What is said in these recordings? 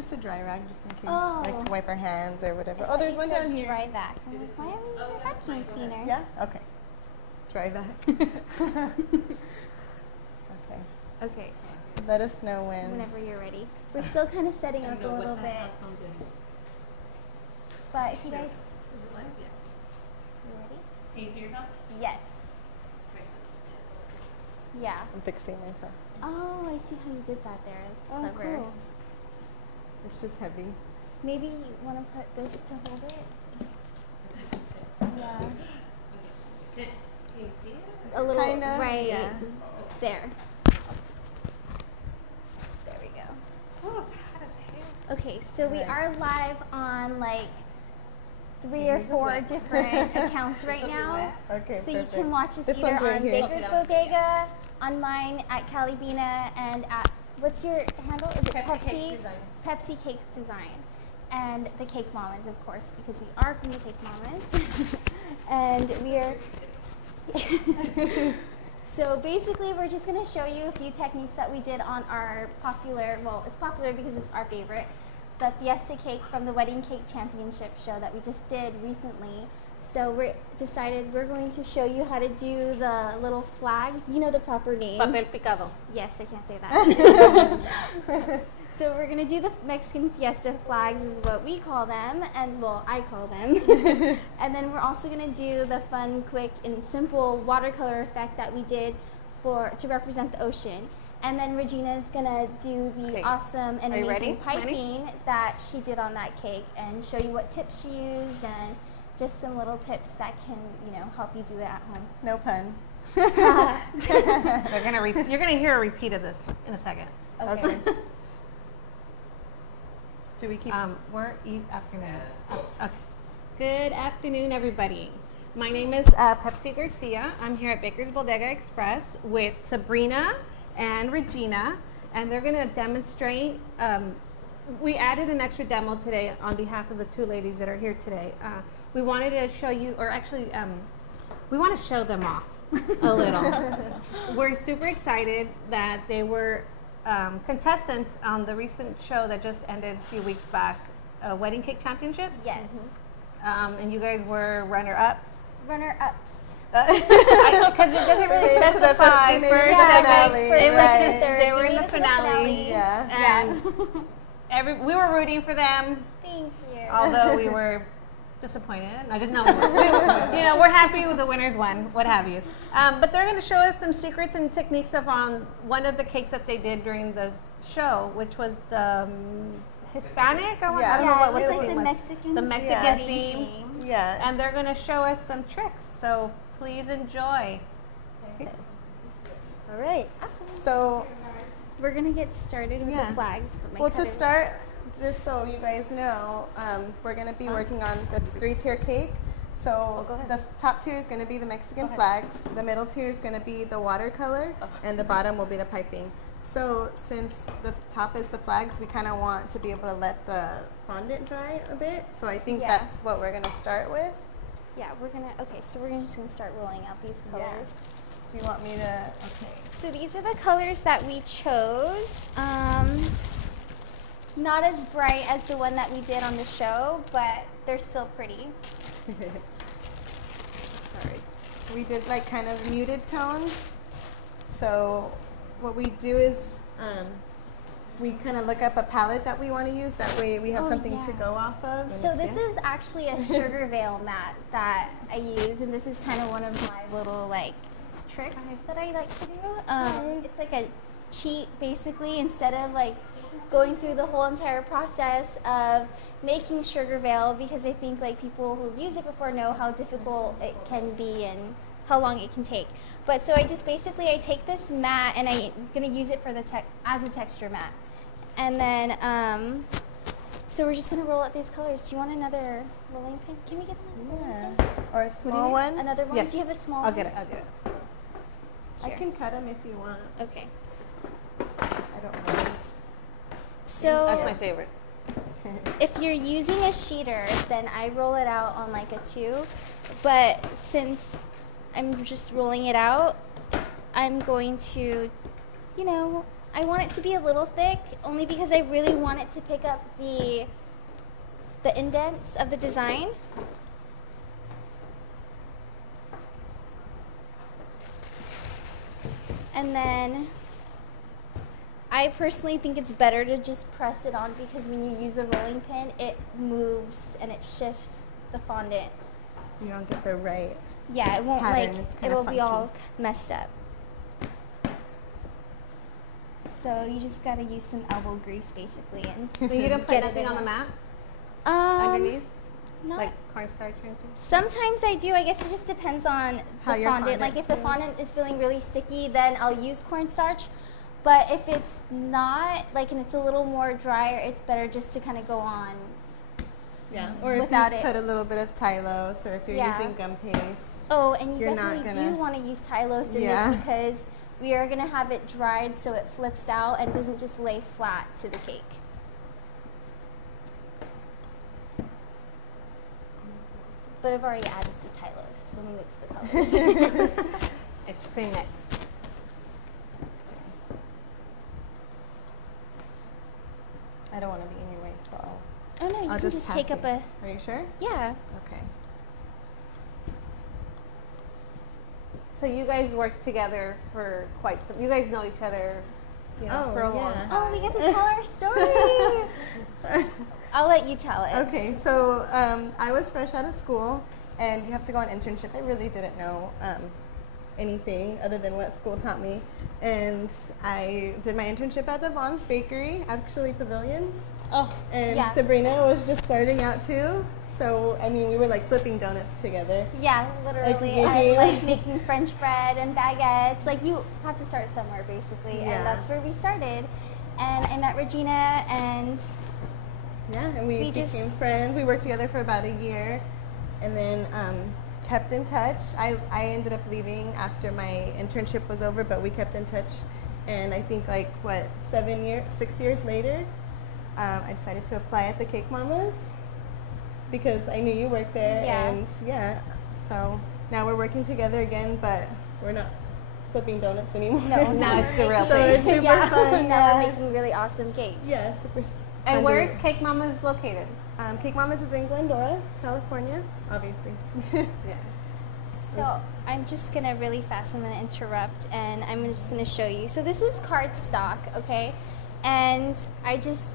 Just a dry rag, just in case, like to wipe our hands or whatever. Oh, there's one down here. Dry vac. I'm like, why are we using a vacuum cleaner? Yeah? Okay. Dry vac. Okay. Okay. Let us know when. Whenever you're ready. We're still kind of setting up a little bit. But if you guys... Is it live? Yes. You ready? Can you see yourself? Yes. Yeah. I'm fixing myself. Oh, I see how you did that there. That's clever. Cool. It's just heavy. Maybe you want to put this to hold it? Yeah. Can you see it? A little, Kinda, right there. There we go. Oh, it's hot as hell. Okay, so we are live on like 3 or 4 different accounts right now. Okay, so perfect. you can watch us This either one's right on here. Baker's Bodega, on mine at Calibina, and at, what's your handle? Is it Pepsi? Pepsi Cake Design. And the Cake Mamas, of course, because we are from the Cake Mamas. And we are... So basically, we're just going to show you a few techniques that we did on our popular, well, it's popular because it's our favorite, the Fiesta Cake from the Wedding Cake Championship show that we just did recently. So we decided we're going to show you how to do the little flags. You know the proper name. Papel picado. Yes, I can't say that. So we're going to do the Mexican Fiesta flags is what we call them, and well, I call them. And then we're also going to do the fun, quick, and simple watercolor effect that we did to represent the ocean. And then Regina's going to do the awesome and amazing piping that she did on that cake and show you what tips she used and just some little tips that can, you know, help you do it at home. No pun. You're gonna hear a repeat of this in a second. Okay. Do we keep? We're afternoon. Okay. Good afternoon, everybody. My name is Pepsy Garcia. I'm here at Baker's Bodega Express with Sabrina and Regina, and they're gonna demonstrate. We added an extra demo today on behalf of the 2 ladies that are here today. We wanted to show you, or actually, we want to show them off a little. We're super excited that they were contestants on the recent show that just ended a few weeks back, Wedding Cake Championships. Yes. And you guys were runner-ups. Runner-ups. Because it doesn't really specify first, second, they were in the finale. Yeah. And we were rooting for them. Thank you. Although we were disappointed. I didn't know. We're happy with the winners won, what have you. But they're going to show us some secrets and techniques of one of the cakes that they did during the show, which was the Hispanic. I don't know what the theme was. The Mexican theme. Yeah. And they're going to show us some tricks. So please enjoy. Okay. All right. Awesome. So we're going to get started with the flags. Well, to start, just so you guys know, we're going to be working on the 3-tier cake. So the top tier is going to be the Mexican flags, the middle tier is going to be the watercolor, and the bottom will be the piping. So since the top is the flags, we kind of want to be able to let the fondant dry a bit. So I think that's what we're going to start with. Yeah, we're going to, okay, so we're just going to start rolling out these colors. Yeah. Do you want me to, okay. So these are the colors that we chose. Not as bright as the one that we did on the show, but they're still pretty. Sorry. We did like kind of muted tones. So what we do is we kind of look up a palette that we want to use. That way we have something to go off of. So this is actually a sugar veil mat that I use, and this is kind of one of my little like tricks that I like to do. It's like a cheat basically. Instead of like going through the whole entire process of making sugar veil, because I think like people who've used it before know how difficult it can be and how long it can take. But so I just basically, I take this mat and I'm gonna use it for the as a texture mat. And then, so we're just gonna roll out these colors. Do you want another rolling pin? Can we get another pin? Or a small one? Another one? Yes. Do you have a small I'll one? get it, I'll get it. I can cut them if you want. Okay. I don't mind. So That's my favorite. if you're using a sheeter, then I roll it out on like a 2. But since I'm just rolling it out, I'm going to, you know, I want it to be a little thick, only because I really want it to pick up the indents of the design. And then I personally think it's better to just press it on, because when you use the rolling pin, it moves and it shifts the fondant. You don't get the right. Yeah, it won't pattern. like, It's kinda it'll funky. be all messed up. So you just gotta use some elbow grease basically, and You don't put get it nothing in on the there. mat underneath, Not like cornstarch or anything. sometimes I do. I guess it just depends on How the your fondant. Like fondant if the is. fondant is feeling really sticky, then I'll use cornstarch. But if it's not, like, and it's a little more drier, it's better just to kind of go on. Yeah. Or if Without you it. put a little bit of Tylose, or if you're Yeah. using gum paste. Oh, and you You're not definitely gonna- do want to use Tylose in Yeah. this, because we are going to have it dried so it flips out and doesn't just lay flat to the cake. But I've already added the Tylose when we mix the colors. It's pre-mixed. I don't want to be in your way, so Oh no, you I'll can just pass take it. up a, Are you sure? yeah. Okay. So you guys work together for quite some. You guys know each other, you know, Oh, for a long yeah. time. Oh, we get to tell our story. I'll let you tell it. Okay, so I was fresh out of school, and you have to go on internship. I really didn't know anything other than what school taught me. And I did my internship at the Vaughn's Bakery, actually Pavilions. Oh, And Yeah. Sabrina was just starting out too. So, I mean, we were like flipping donuts together. Yeah, literally. I making- like making French bread and baguettes. Like, you have to start somewhere, basically. Yeah. And that's where we started. And I met Regina, and Yeah, and we We just- became friends. We worked together for about a year, and then kept in touch. I ended up leaving after my internship was over, but we kept in touch. And I think like what 6 years later, I decided to apply at the Cake Mamas because I knew you worked there, Yeah. and yeah, so now we're working together again, but we're not flipping donuts anymore. no, Now it's the real So thing. it's super yeah, fun. now we're yeah. making really awesome cakes. Yeah, super. and fun where's to- Cake Mama's located? Cake Mamas is in Glendora, California, obviously. Yeah. So I'm just gonna really fast, I'm gonna interrupt, and I'm just gonna show you. So this is cardstock, okay? And I just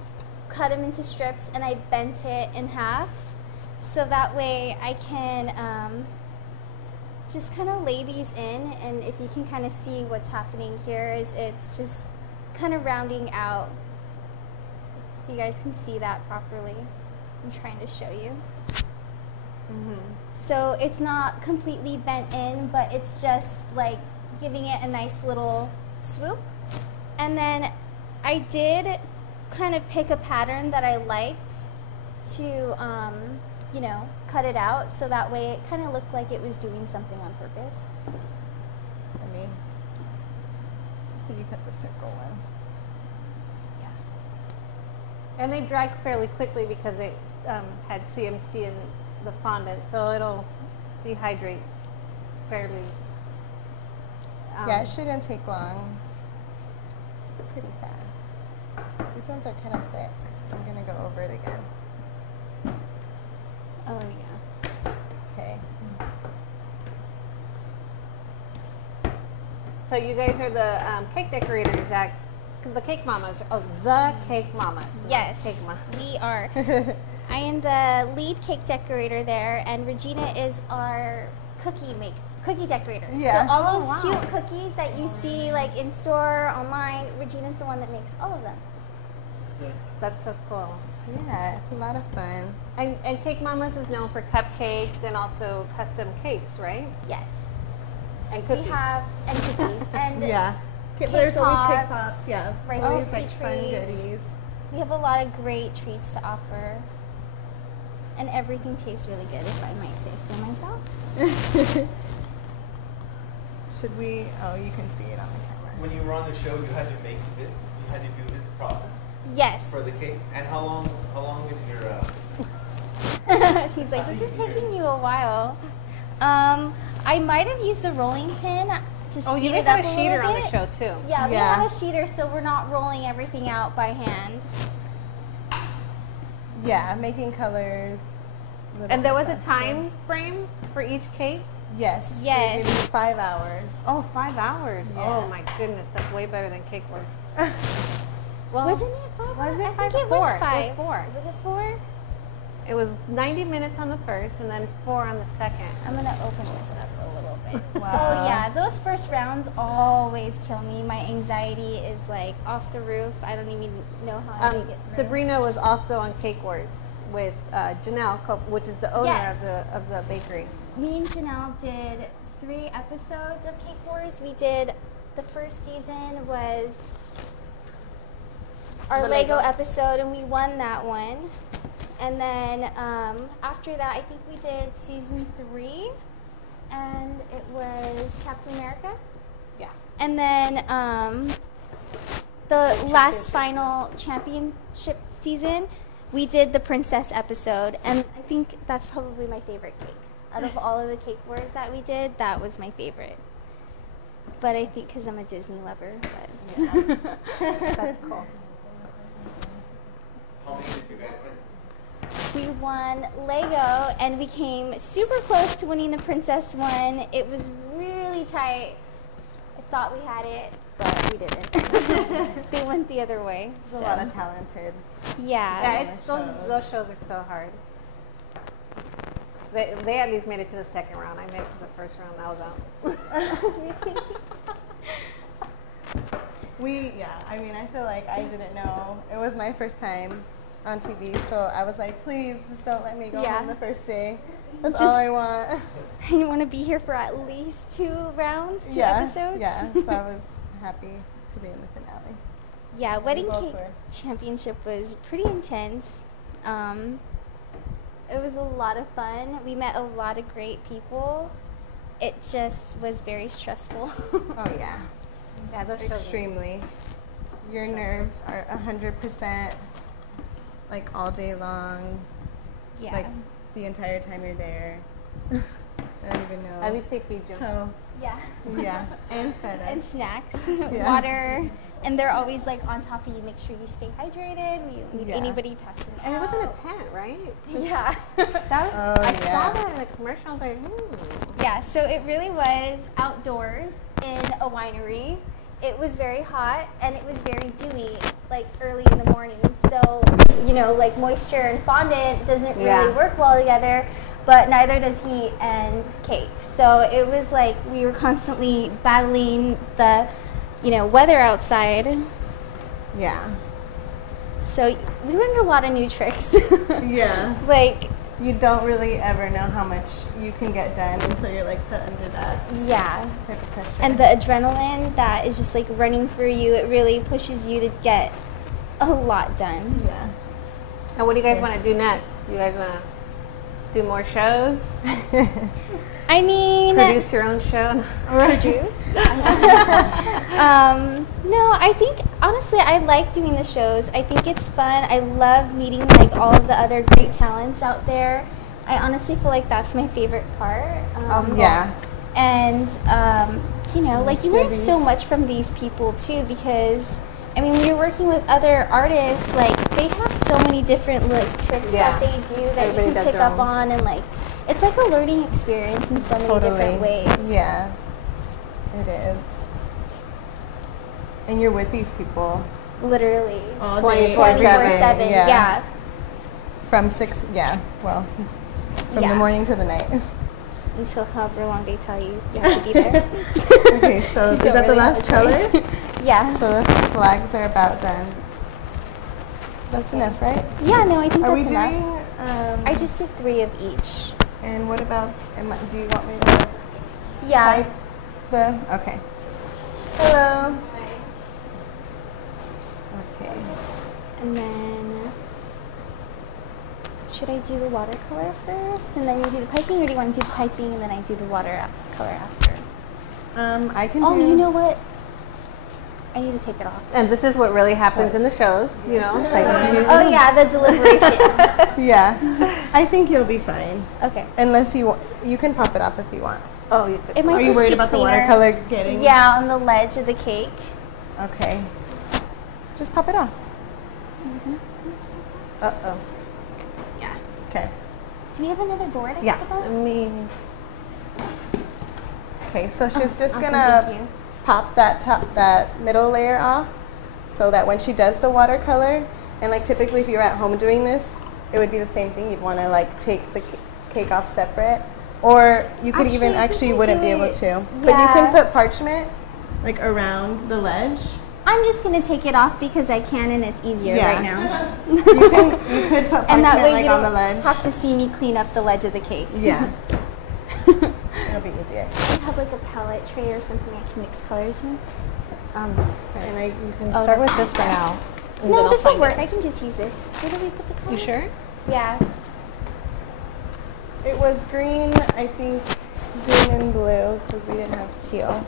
cut them into strips, and I bent it in half. So that way I can just kind of lay these in, and if you can kind of see what's happening here is it's just kind of rounding out. If you guys can see that properly, I'm trying to show you. So it's not completely bent in, but it's just like giving it a nice little swoop. And then I did kind of pick a pattern that I liked to, you know, cut it out so that way it kind of looked like it was doing something on purpose. For me. So you cut the circle one. And they dry fairly quickly because it had CMC in the fondant, so it'll dehydrate fairly. Yeah, it shouldn't take long. It's pretty fast. These ones are kind of thick. I'm gonna go over it again. Oh, yeah. Okay. So you guys are the cake decorators at the Cake Mamas. Oh, the Cake Mamas. not Yes, Cake Mama. we are. I am the lead cake decorator there, and Regina is our cookie decorator. Yeah. So all those Oh, wow. cute cookies that you see like in store, online, Regina's the one that makes all of them. That's so cool. Yeah, it's a lot of fun. And Cake Mamas is known for cupcakes and also custom cakes, right? Yes. And We cookies. have and cookies and Yeah. Cake There's always cake pops, pops. Yeah. Rice Always Krispie such fun treats. goodies. we have a lot of great treats to offer. And everything tastes really good, if I might say so myself. Should we? Oh, you can see it on the camera. When you were on the show, you had to make this. You had to do this process Yes. for the cake. And how long is your? She's like, this is taking you a while. I might have used the rolling pin to Oh, speed you guys it up have a sheeter on the show too. Yeah, we Yeah. have a sheeter, so we're not rolling everything out by hand. Yeah, making colors. And there was a faster. time frame for each cake? Yes. Yes. They give you 5 hours. Oh, 5 hours. Yeah. Oh my goodness, that's way better than Cake Wars. Well, Wasn't it 5? was it I 5 think or it 4? was 5. It was 4. Was it 4? It was 90 minutes on the first and then 4 on the second. I'm gonna open this up a little bit. Wow. Oh yeah, those first rounds always kill me. My anxiety is like off the roof. I don't even know how I make it through. Sabrina was also on Cake Wars with Janelle, which is the owner Yes. of the bakery. Me and Janelle did 3 episodes of Cake Wars. We did, the first season was our The Lego Lego. episode, and we won that one. And then after that, I think we did season 3, and it was Captain America. Yeah. And then the last final championship season, we did the princess episode, and I think that's probably my favorite cake. Out of all of the Cake Wars that we did, that was my favorite. But I think because I'm a Disney lover, but Yeah. That's cool. How many did you guys win? we won Lego, and we came super close to winning the princess one. It was really tight. I thought we had it, but we didn't. They went the other way. There's a lot of talented. Yeah. Yeah, those shows are so hard. They at least made it to the second round. I made it to the first round. I was out. I mean, I feel like I didn't know. It was my first time on TV, so I was like, please, just don't let me go Yeah. home the first day. That's Just- all I want. You want to be here for at least 2 rounds, 2 episodes? Yeah, so I was happy to be in the finale. Yeah, Wedding both Cake were. Championship was pretty intense. It was a lot of fun. We met a lot of great people. It just was very stressful. Oh yeah, Yeah, those shows. extremely. Your nerves are 100%, like all day long, Yeah. like the entire time you're there. I don't even know. At least they feed you. how. Yeah. Yeah, and fed us. And snacks, Yeah. water, and they're always like on top of you. Make sure you stay hydrated. We don't need Yeah. anybody passing out. And it wasn't a tent, right? Yeah. That was, Oh, I yeah. saw that in the commercial. I was like, Yeah, so it really was outdoors in a winery. It was very hot and it was very dewy, like early in the morning. So, you know, like moisture and fondant doesn't really Yeah. work well together, but neither does heat and cake. So it was like we were constantly battling the, you know, weather outside. Yeah. So we learned a lot of new tricks. Yeah. Like, You don't really ever know how much you can get done until you're like put under that yeah. type of pressure. And the adrenaline that is just like running through you, it really pushes you to get a lot done. yeah. and what do you guys want to do next? Do you guys want to do more shows? I mean, Produce your own show? produce. No, I think honestly, I like doing the shows. I think it's fun. I love meeting like all of the other great talents out there. I honestly feel like that's my favorite part. Yeah. And you know, like you learn so Studies. much from these people too, because I mean, when you're working with other artists, like they have so many different like tricks Yeah. that they do that Everybody you does can pick their up own. on, and like it's like a learning experience in so many different ways. Yeah. It is. And you're with these people Literally. all 24/7. 24/7. Yeah. From 6, yeah, well, from Yeah. the morning to the night. Just until however long they tell you you have to be there. Okay, so You is don't that the really have last a choice. color? Yeah. So the flags are about done. That's enough, right? Yeah, no, I think Are that's we enough. doing, I just did 3 of each. and what about, do you want me to Yeah. type the, okay. Hello. Okay. And then, should I do the watercolor first and then you do the piping, or do you want to do the piping and then I do the watercolor after? I can Oh, do. you know what? I need to take it off. And this is what really happens in the shows, you know? It's like, Oh yeah, the deliberation. Yeah. I think you'll be fine. Okay. Unless you can pop it off if you want. Oh, you took It might Are you just worried be about the cleaner. watercolor getting? Yeah, on the ledge of the cake. Okay. Just pop it off. Uh-oh. Yeah. Okay. Do we have another board? Yeah. I mean, Okay, so she's just Awesome, gonna thank you. pop that middle layer off so that when she does the watercolor, and like typically if you're at home doing this, it would be the same thing. You'd want to like take the cake off separate, or you could even actually you wouldn't be able to. But you can put parchment like around the ledge. I'm just gonna take it off because I can and it's easier right now. You could put And that parchment way like you on don't the ledge. have to see me clean up the ledge of the cake. Yeah. It'll be easier. Do you have like a palette tray or something I can mix colors in? and you can start with this for now. and then No, I'll this will find work. it. I can just use this. Where do we put the You colors? sure? Yeah. It was green, I think, green and blue because we didn't have teal.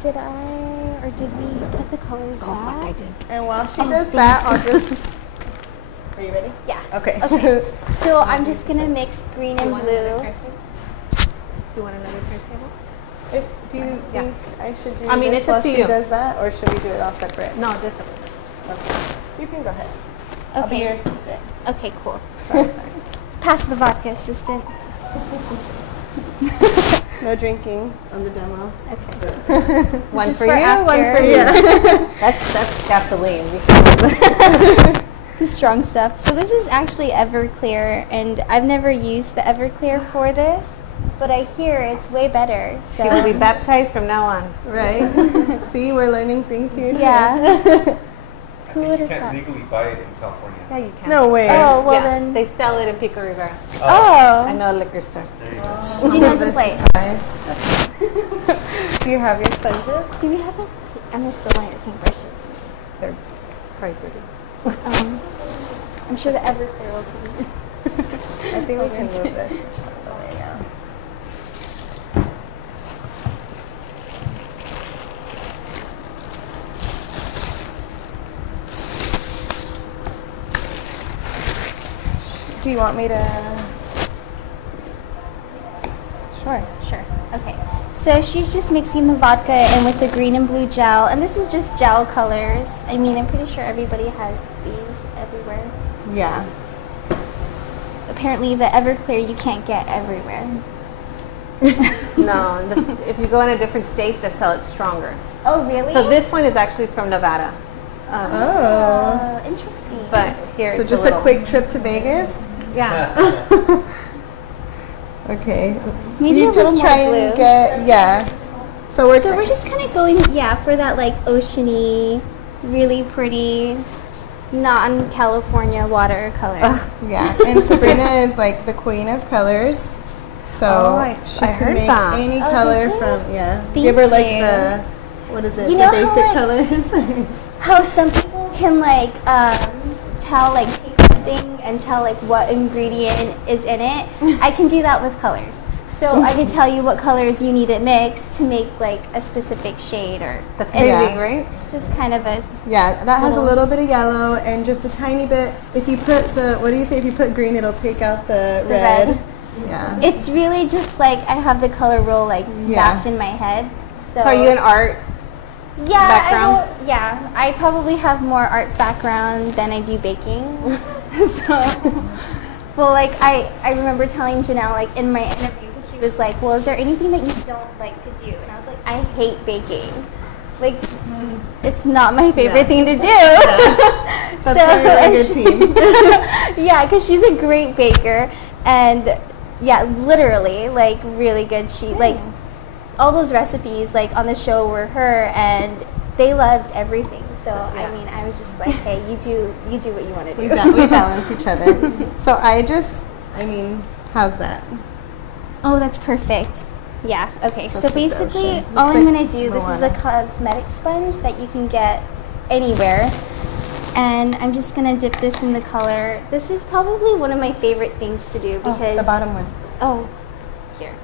Did I, or did we put the colors back? I did. And while she does that, I'll just. Are you ready? Yeah. Okay. Okay. So I'm just gonna mix green and blue. Do you want another tray table? Do you think I should do I mean, this it's up while to she you. does that, or should we do it all separate? No, just Okay. You can go ahead. I'll be Okay. your assistant. Okay, cool. sorry. Pass the vodka, assistant. No drinking on the demo. Okay. One is for for you, one after. for you. Yeah. That's gasoline. You can't- The strong stuff. So this is actually Everclear, and I've never used the Everclear for this, but I hear it's way better. So She will be baptized from now on. Right? See, we're learning things here. too. yeah. I Who think would you have can't thought? legally buy it in California. Yeah, you can. No way. Oh well Yeah, then. they sell it in Pico Rivera. Oh. I know a liquor store. There you go. She knows a place. Do you have your sponges? Do we have a? I'm still wanting to paintbrushes. They're probably pretty. I'm sure the Everclear will be. I think we can move this out of the way now. Do you want me to? Sure. Sure. Okay. So she's just mixing the vodka in with the green and blue gel, and this is just gel colors. I mean, I'm pretty sure everybody has these everywhere. Yeah. Apparently, the Everclear you can't get everywhere. No, if you go in a different state, they sell it stronger. Oh, really? So this one is actually from Nevada. Oh. Interesting. But here So it's just a little- quick trip to Vegas. Yeah. Okay. Maybe you a little just try more and blue. get So we're just kind of going, for that like oceany, really pretty, non-California watercolor. yeah. And Sabrina is like the queen of colors. So she I can heard make that. any Oh, color did you? from Thank Give her like you. the what is it? You the know how, basic like- colors. How some people can like tell like taste something and tell like what ingredient is in it. I can do that with colors. So I can tell you what colors you need it mixed to make like a specific shade or That's crazy, Yeah. right? just kind of a Yeah, that has a Little- little bit of yellow and just a tiny bit. If you put what do you say? If you put green, it'll take out the red. red. Yeah. It's really just like I have the color roll like Yeah. mapped in my head. So, So are you an art? yeah, background? I probably have more art background than I do baking. So, well, like I remember telling Janelle like in my interview, she was like, "Well, is there anything that you don't like to do?" And I was like, "I hate baking. Like, it's not my favorite thing to do." That's why you're a and good team. yeah, because she's a great baker, and yeah, literally, like really good. She like all those recipes like on the show were her, and they loved everything. So I mean, I was just like, hey, you do what you want to do. We balance each other. So how's that? Oh, that's perfect. Yeah. Okay. That's So the basically, ocean. all Looks I'm like gonna do. This is a Moana. cosmetic sponge that you can get anywhere, and I'm just gonna dip this in the color. This is probably one of my favorite things to do because the bottom one. oh, here,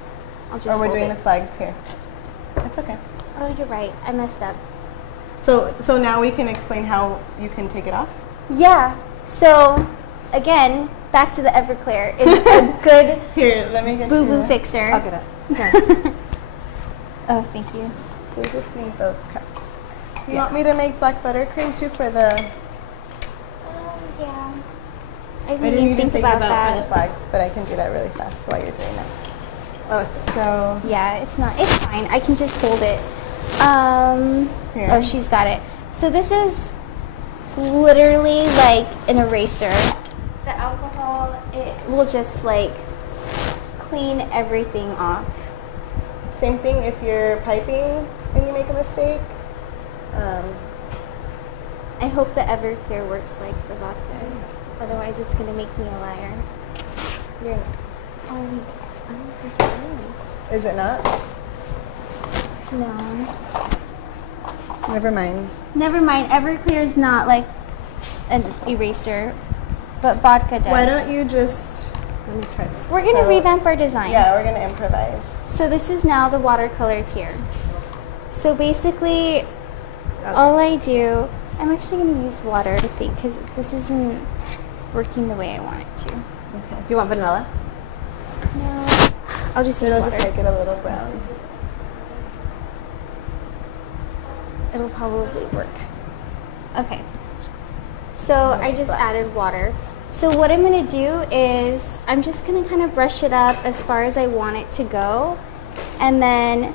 I'll just Or we're hold doing it. the flags here. That's okay. Oh, you're right. I messed up. So now we can explain how you can take it off. Yeah. So again, back to the Everclear is a good Here, let me get boo-boo you. fixer. I'll get it. Here. Oh, thank you. We just need those cups. You want me to make black buttercream too for the... Yeah. I I didn't didn't even think about about for the that. flags, but I can do that really fast while you're doing that. Oh, so... Yeah, it's fine. I can just hold it. Here. Oh, she's got it. So this is literally like an eraser. The alcohol, it will just like clean everything off. Same thing if you're piping and you make a mistake. I hope the Everclear works like the vodka. Otherwise, it's gonna make me a liar. You're, I don't think it is. is it not? No. Never mind. Never mind. Everclear is not like an eraser, but vodka does. Why don't you just... Let me try this. We're gonna So- revamp our design. Yeah, we're going to improvise. So this is now the watercolor tier. So basically, all I do, I'm actually going to use water, I think, because this isn't working the way I want it to. Do you want vanilla? No, I'll just use It'll water. just make it a little brown. It'll probably work. Okay. So I just added water. So what I'm going to do is I'm just going to kind of brush it up as far as I want it to go. And then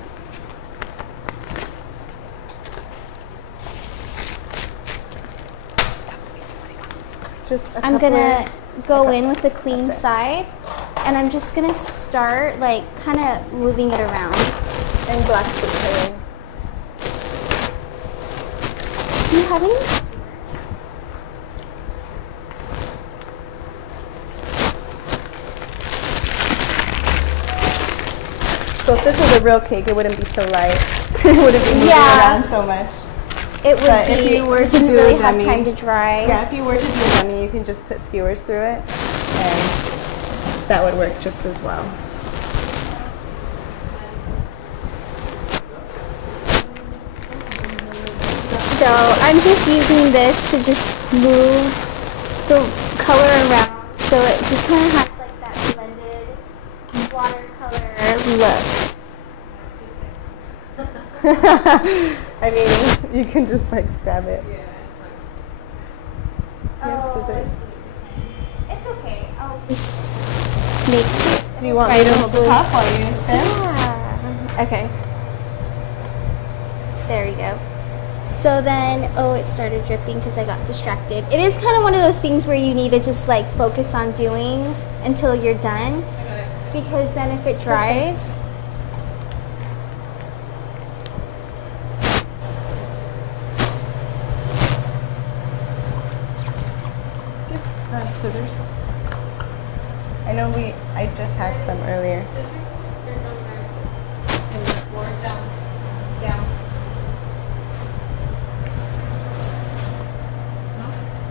Just a I'm couple gonna of- go in with the clean That's it. side, and I'm just gonna start like kind of moving it around. and black food coloring. Do you have any scissors? So if this was a real cake, it wouldn't be so light. It wouldn't be moving Yeah. around so much. It would But be. if you were it to didn't do a really have dummy- time to dry. Yeah, if you were to do a dummy, you can just put skewers through it, and that would work just as well. So I'm just using this to just move the color around, so it just kind of has like that blended watercolor look. I mean, you can just like stab it. Do you have Oh, scissors? It's okay. I'll just make it. Do you want me to hold the top while you spin? Yeah. Okay. There we go. So then, oh, it started dripping because I got distracted. It is kind of one of those things where you need to just like focus on doing until you're done, because then if it dries, Scissors. I know I just had some earlier.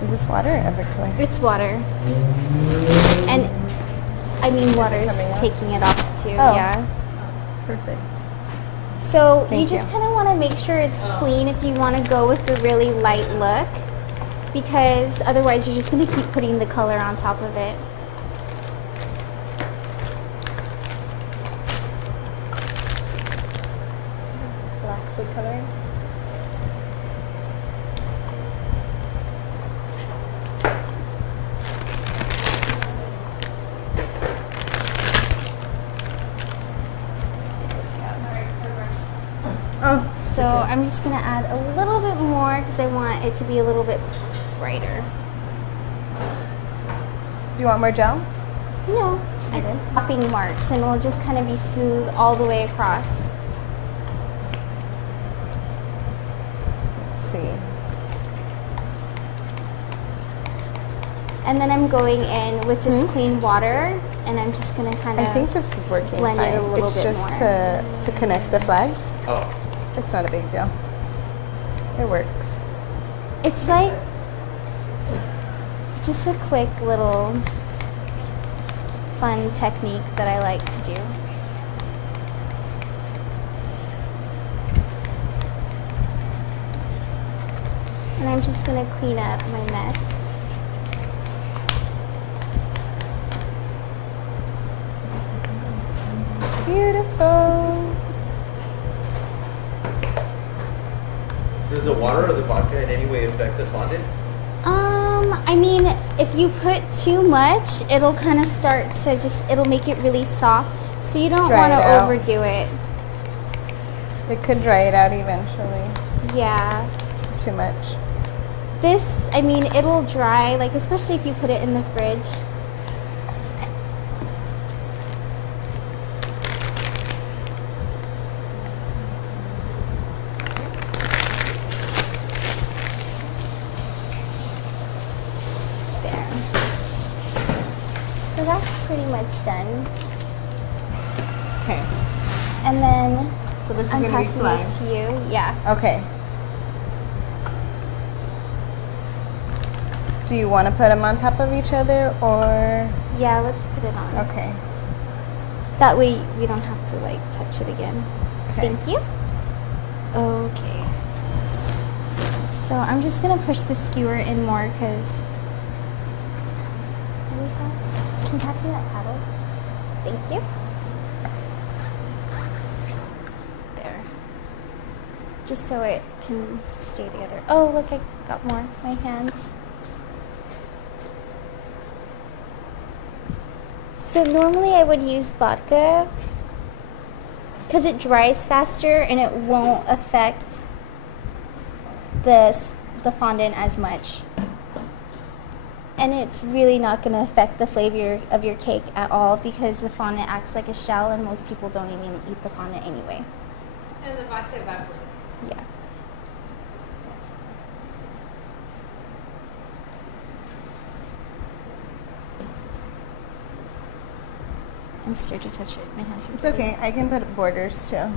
Is this water or Everclear? it's water. And I mean, water's coming off? taking it off too, Oh. yeah. Perfect. So Thank you just you. kind of want to make sure it's clean if you want to go with the really light look, because otherwise you're just going to keep putting the color on top of it. Black food coloring. Oh, So I'm just going to add a little bit more because I want it to be a little bit brighter. do you want more gel? No, I did. Popping marks, and it'll just kind of be smooth all the way across. Let's see. And then I'm going in with just clean water, and I'm just going to kind I of think this is working blend fine. it a little It's bit just more. to connect the flags. Oh. It's not a big deal. It works. It's like just a quick little fun technique that I like to do. And I'm just going to clean up my mess. the water or the vodka in any way affect the fondant? I mean, if you put too much, it'll kind of start to it'll make it really soft. So you don't want to overdo it. It could dry it out eventually. Yeah. Too much. This, I mean, it'll dry, like especially if you put it in the fridge. So that's pretty much done. Okay. And then so this is I'm going to be passing flags. this to you. Yeah. Okay. Do you want to put them on top of each other or? Yeah, let's put it on. Okay. That way we don't have to like touch it again. Okay. Thank you. Okay. So I'm just gonna push the skewer in more because. Do we have? Can you pass me that paddle? Thank you. There. Just so it can stay together. Oh, look, I got more. My hands. So normally I would use vodka because it dries faster and it won't affect the fondant as much. And it's really not going to affect the flavor of your cake at all because the fondant acts like a shell and most people don't even eat the fondant anyway. And the vodka evaporates. Yeah. I'm scared to touch it. My hands are It's okay. I can put borders too. Yeah.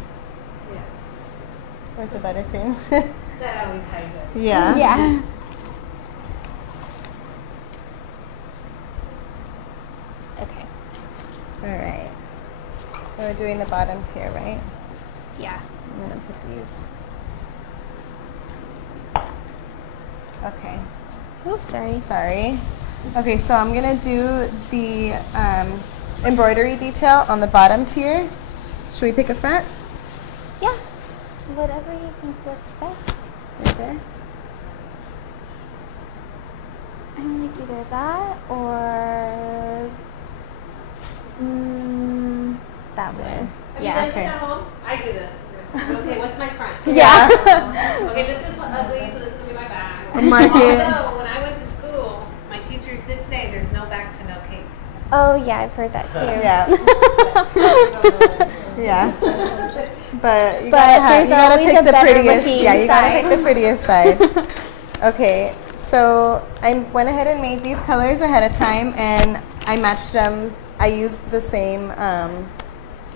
With the buttercream. That always hides it. Yeah. Yeah. Okay. All right. We're doing the bottom tier, right? Yeah. I'm gonna put these. Okay. Oh, sorry. Sorry. Okay, so I'm gonna do the embroidery detail on the bottom tier. Should we pick a front? Yeah. Whatever you think looks best. Right there. I like either that or that one. Have Yeah, you done okay. this at home? I do this. Okay, what's my front? Yeah. Okay, this is ugly, so this is gonna be my back. Mark it. Although, when I went to school, my teachers did say there's no back to no cake. Oh yeah, I've heard that too. Yeah. Yeah. But you But gotta there's you gotta always pick a the better prettiest. looking Yeah, you gotta side. pick the prettiest side. Okay, so I went ahead and made these colors ahead of time, and I matched them. I used the same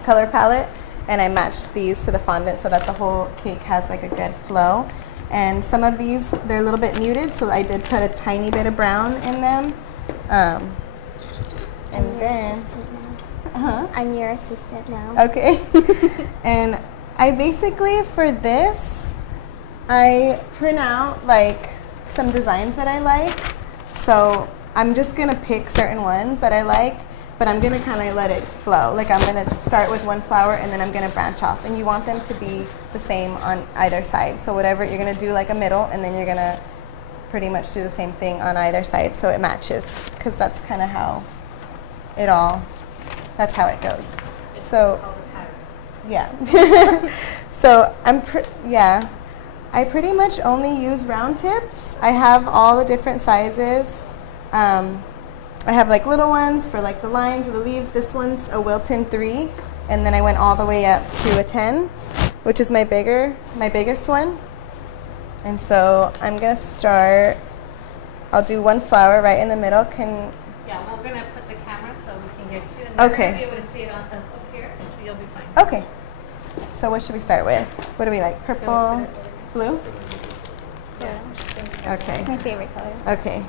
color palette, and I matched these to the fondant so that the whole cake has like a good flow. And some of these, they're a little bit muted, so I did put a tiny bit of brown in them. And then, I'm your assistant now. okay. And I basically, for this, I print out like some designs that I like. So I'm just gonna pick certain ones that I like, but I'm gonna kind of let it flow. Like I'm gonna start with one flower and then I'm gonna branch off. And you want them to be the same on either side. So whatever, you're gonna do like a middle, and then you're gonna pretty much do the same thing on either side so it matches, because that's kind of how it all, that's how it goes. So, yeah. So I pretty much only use round tips. I have all the different sizes. I have like little ones for like the lines or the leaves. This one's a Wilton 3, and then I went all the way up to a 10, which is my biggest one. And so I'm gonna start, I'll do one flower right in the middle. Yeah, we're gonna put the camera so we can get you. And Okay. You'll be able to see it on up here, so you'll be fine. Okay. So what should we start with? What do we like? Purple, blue? Yeah. Okay. It's my favorite color. Okay.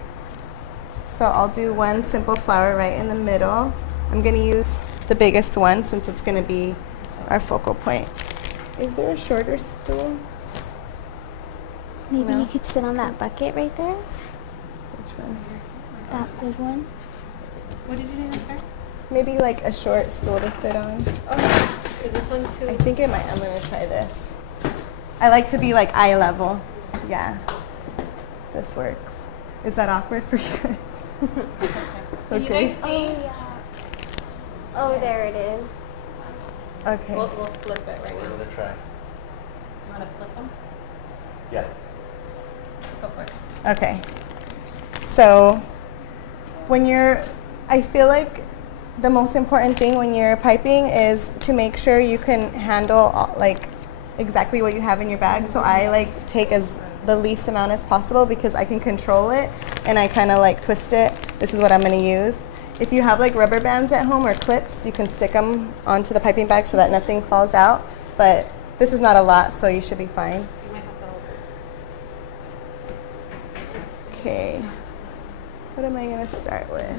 So I'll do one simple flower right in the middle. I'm going to use the biggest one since it's going to be our focal point. Is there a shorter stool? Maybe No. you could sit on that bucket right there. Which one? That big one. What did you do, sir? Maybe like a short stool to sit on. Oh, is this one too? I think it might. I'm going to try this. I like to be like eye level. Yeah, this works. Is that awkward for you guys? Can you Okay. guys Oh, see? yeah. Oh, there it is. Okay. We'll flip it right We're now. gonna try. You want to flip them? Yeah. Go for it. Okay. So when I feel like the most important thing when you're piping is to make sure you can handle like exactly what you have in your bag. So I like take the least amount as possible because I can control it, and I kind of like twist it. This is what I'm going to use. If you have like rubber bands at home or clips, you can stick them onto the piping bag so that nothing falls out. But this is not a lot, so you should be fine. You might have to hold this. Okay. What am I going to start with?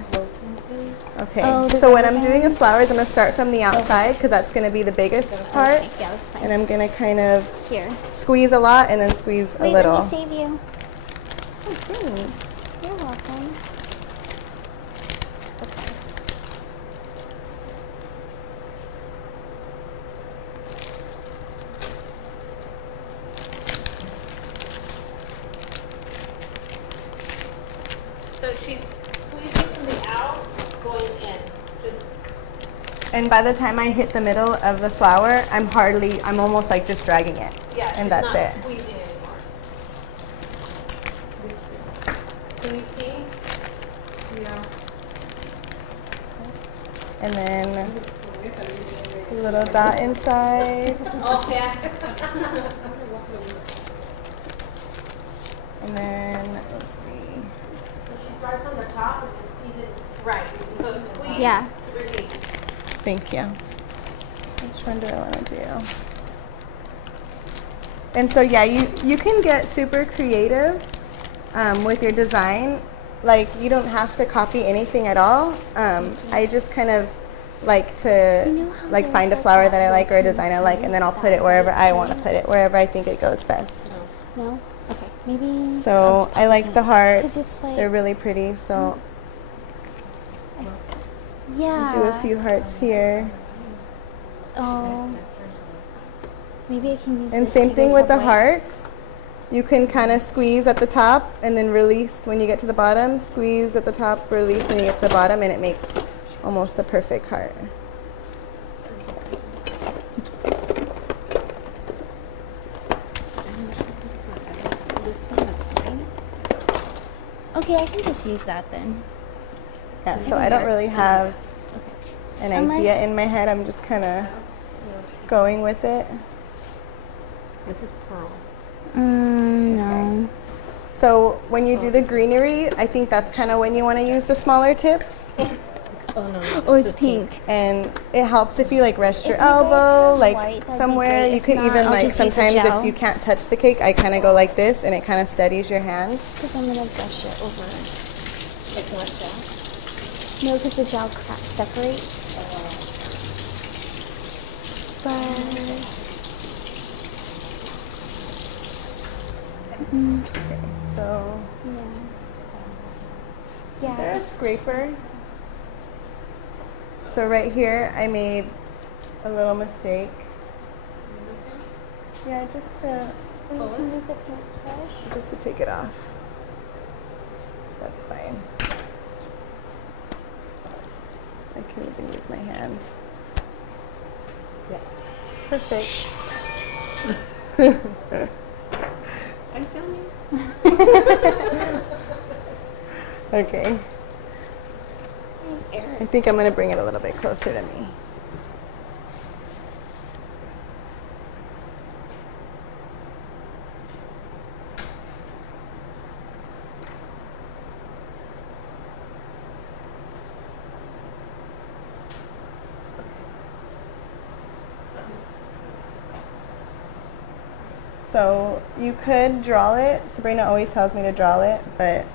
Okay, Oh, the so when rubber I'm doing the band? flowers, I'm going to start from the outside because that's going to be the biggest part. Okay, yeah, that's fine. And I'm going to kind of Here. squeeze a lot and then squeeze a Wait, little. let me save you. Oh, thanks. You're welcome. Okay. So she's squeezing from the out, going in. Just And by the time I hit the middle of the flower, I'm almost like just dragging it. yeah, And she's that's not it. squeezing anymore. Can you see? Yeah. And then a little dot inside. Oh yeah. And then, let's see. So she starts on the top and just squeeze it right. So squeeze. Yeah. Release. Thank you. Which one do I want to do? And so yeah, you can get super creative with your design. Like you don't have to copy anything at all. I just kind of like to You know how like there's find a like flower that that I like or a rotating design I like, and then I'll thing, put it that wherever I white want to thing? put it, wherever I think it goes best. No? Okay. Maybe. I'll So just I pop like it the in. hearts. 'Cause it's like. They're really pretty. So Yeah. do a few hearts here. Oh. Maybe I can use And this same to thing use with the white. hearts. You can kind of squeeze at the top and then release when you get to the bottom. Squeeze at the top, release when you get to the bottom, and it makes almost a perfect heart. Okay, I can just use that then. Yeah, so I don't really have an Unless- idea in my head. I'm just kind of going with it. This is pearl. No. So when you do the greenery, I think that's kind of when you want to use the smaller tips. Oh no. Oh, it's pink. And it helps if you like rest your If you guys elbow, have like white, that'd be somewhere. great. You If could not, even I'll like just use a sometimes gel. if you can't touch the cake, I kind of go like this, and it kind of steadies your hand. Because I'm gonna brush it over. Like not gel. No, because the gel separates. But So yeah. is there a it's just- scraper? So right here, I made a little mistake. Yeah, just to Or you can use a paintbrush. take it off. That's fine. I can even use my hand. Yeah, perfect. I'm filming. Okay, I think I'm gonna bring it a little bit closer to me. So you could draw it. Sabrina always tells me to draw it, but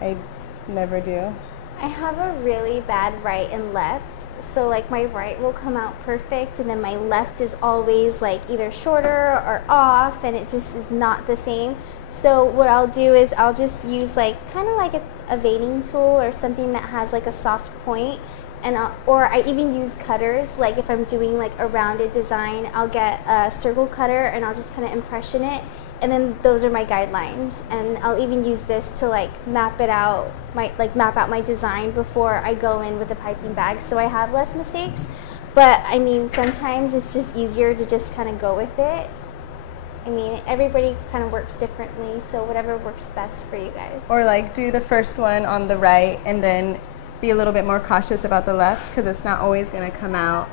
I never do. I have a really bad right and left. So like my right will come out perfect and then my left is always like either shorter or off and it just is not the same. So what I'll do is I'll just use like kind of like a veining tool or something that has like a soft point, and or I even use cutters. Like if I'm doing like a rounded design, I'll get a circle cutter and I'll just kind of impression it, and then those are my guidelines, and I'll even use this to like map out my design before I go in with the piping bag, so I have less mistakes. But I mean, sometimes it's just easier to just kind of go with it. I mean, everybody kind of works differently, so whatever works best for you guys. Or like do the first one on the right and then be a little bit more cautious about the left, because it's not always going to come out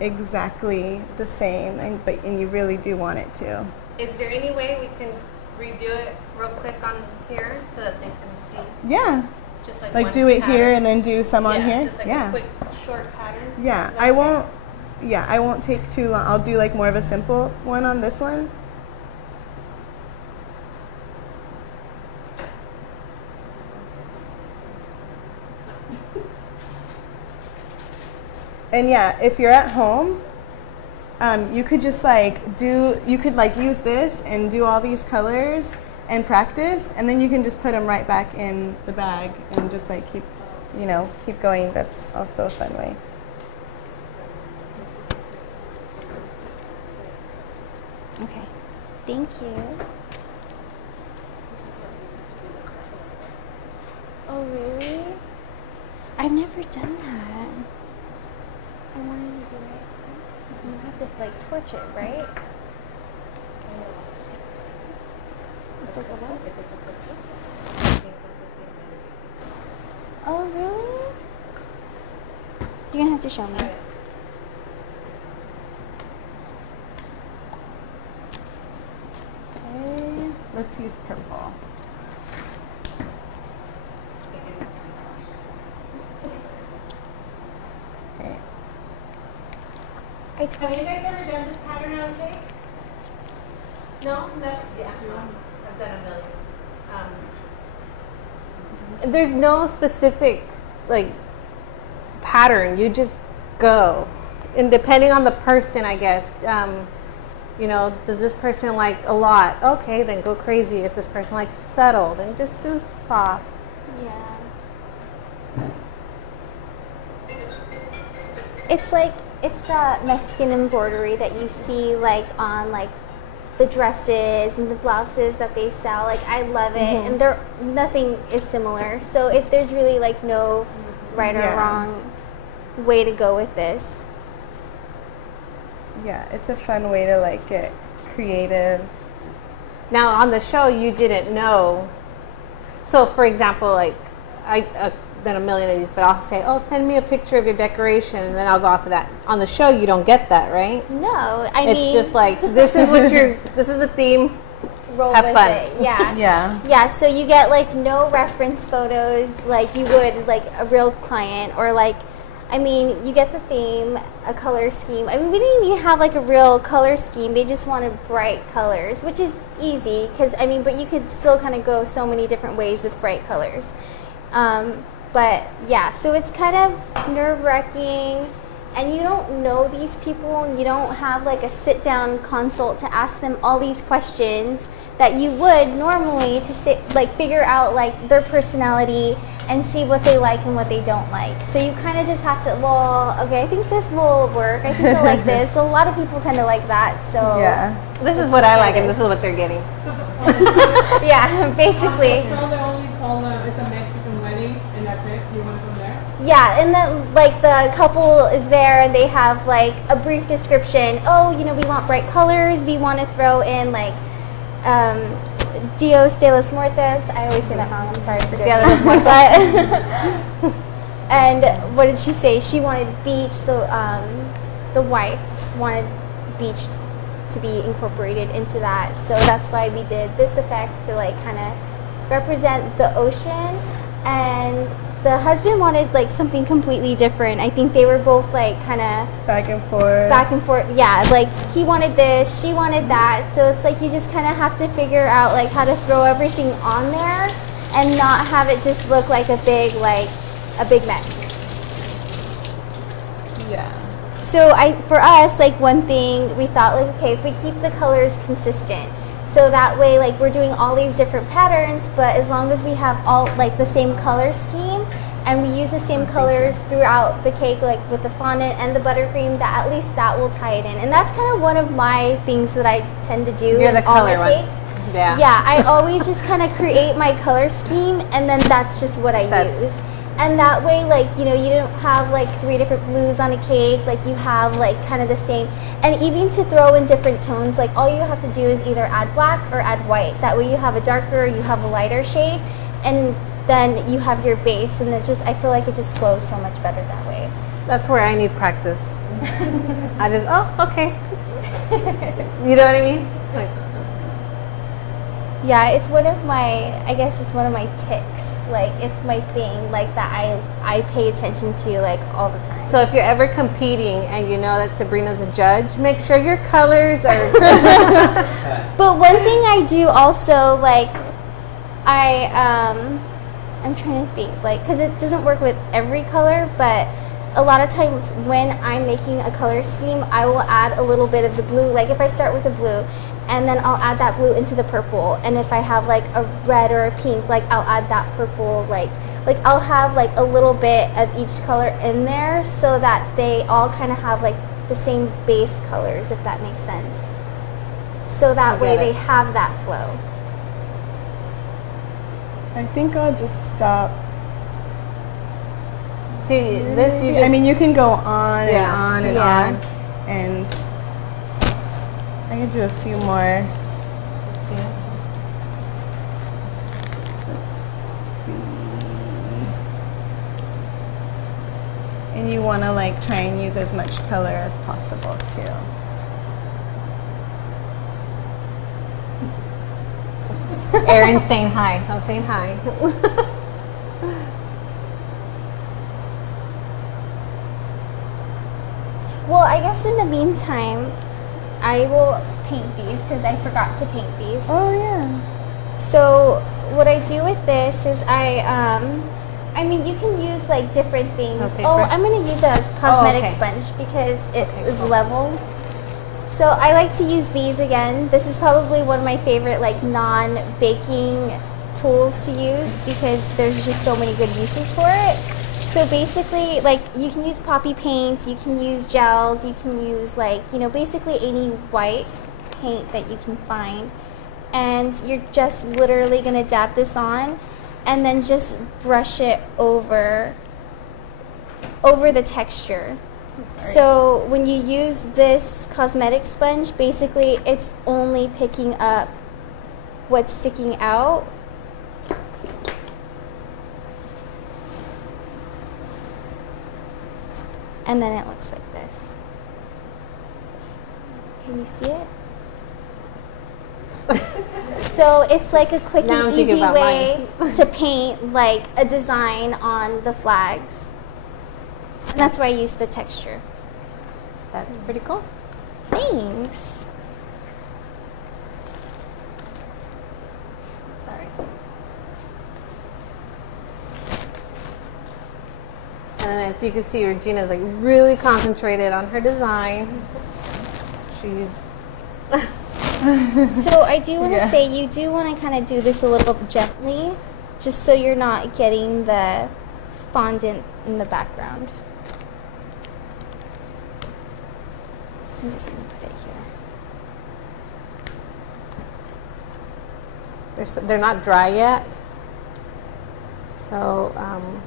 exactly the same, and you really do want it to. Is there any way we can redo it real quick on here so that they can see? Yeah. Just like do it pattern. here and then do some on here? Just like a quick short pattern. Yeah, I won't take too long. I'll do like more of a simple one on this one. And yeah, if you're at home, you could just use this and do all these colors and practice, and then you can just put them right back in the bag and just like keep going. That's also a fun way. Okay, thank you. Oh really? I've never done that. I wanted to do it. You have to like torch it, right? It's like a what? Oh really? You're gonna have to show me. Okay, let's use purple. Okay. Have you guys ever done this pattern on cake? No? No? Yeah. I've done a million. There's no specific like pattern. You just go. And depending on the person, I guess, does this person like a lot? Okay, then go crazy. If this person likes subtle, then just do soft. Yeah. It's like, it's that Mexican embroidery that you see like on like the dresses and the blouses that they sell. Like I love it, and nothing is similar. So if there's really like no right or wrong way to go with this. Yeah, it's a fun way to like get creative. Now on the show, you didn't know. So for example, like I've done a million of these, but I'll say, oh, send me a picture of your decoration, and then I'll go off of that. On the show, you don't get that, right? No, it's just like, this is what this is the theme. Roll Have with fun. it. Yeah. Yeah. So you get like no reference photos like you would like a real client, or like, I mean, you get the theme, a color scheme. I mean, we didn't even have like a real color scheme. They just wanted bright colors, which is easy because, I mean, but you could still kind of go so many different ways with bright colors. But yeah, so it's kind of nerve-wracking, and you don't know these people, and you don't have like a sit-down consult to ask them all these questions that you would normally to figure out like their personality and see what they like and what they don't like. So you kind of just have to, well, okay, I think this will work. I think they'll like this. So a lot of people tend to like that. So yeah, this is what I like, and this is what they're getting. Yeah, basically. It's a Mexican wedding, and that's it. You want to go there? Yeah, and then like the couple is there, and they have like a brief description. Oh, we want bright colors. We want to throw in like Dios de los Muertos. I always say that wrong. I'm sorry for doing that. But and what did she say? She wanted beach. The wife wanted beach to be incorporated into that. So that's why we did this effect to like kind of represent the ocean. And the husband wanted like something completely different. I think they were both like kind of back and forth. Yeah, like he wanted this, she wanted that. So it's like you just kind of have to figure out like how to throw everything on there and not have it just look like a big mess. Yeah. So for us, like one thing we thought like, okay, if we keep the colors consistent, so that way like we're doing all these different patterns, but as long as we have all like the same color scheme and we use the same colors throughout the cake, like with the fondant and the buttercream, that at least that will tie it in. And that's kind of one of my things that I tend to do You're the in all color my one. cakes. Yeah. Yeah, I always just kind of create my color scheme, and then that's just what I use. And that way, like, you know, you don't have like 3 different blues on a cake, like you have like kind of the same. And even to throw in different tones, like all you have to do is either add black or add white. That way you have a darker, you have a lighter shade, and then you have your base, and it just, I feel like it just flows so much better that way. That's where I need practice. I just, oh, okay. You know what I mean? Like, yeah, it's one of my, I guess it's one of my tics. Like, it's my thing, like, that I pay attention to, like, all the time. so if you're ever competing and you know that Sabrina's a judge, make sure your colors are... But one thing I do also, like, I'm trying to think, like, because it doesn't work with every color, but a lot of times when I'm making a color scheme, I will add a little bit of the blue. Like, if I start with a blue, and then I'll add that blue into the purple, and if I have like a red or a pink, like I'll add that purple, like I'll have like a little bit of each color in there so that they all kind of have like the same base colors, if that makes sense. So that way they have that flow. I think I'll just stop. See, this you just... I mean, you can go on and Yeah. on and on, and I can do a few more. Let's see. And you want to like try and use as much color as possible too. Erin's saying hi, so I'm saying hi. Well, I guess in the meantime, I will paint these because I forgot to paint these. Oh yeah. So what I do with this is I mean, you can use like different things. Okay, Oh, I'm going to use a cosmetic okay. sponge because it is cool. level. So I like to use these again. This is probably one of my favorite like non-baking tools to use because there's just so many good uses for it. So basically, like, you can use poppy paints, you can use gels, you can use like, you know, basically any white paint that you can find. And you're just literally gonna dab this on and then just brush it over the texture. So when you use this cosmetic sponge, basically it's only picking up what's sticking out. And then it looks like this. Can you see it? So it's like a quick and easy way to paint like a design on the flags. And that's why I use the texture. That's pretty cool. Thanks. Sorry. And as you can see, Regina's like really concentrated on her design. She's... So I do want to say you do want to kind of do this a little gently, just so you're not getting the fondant in the background. I'm just going to put it here. They're not dry yet. So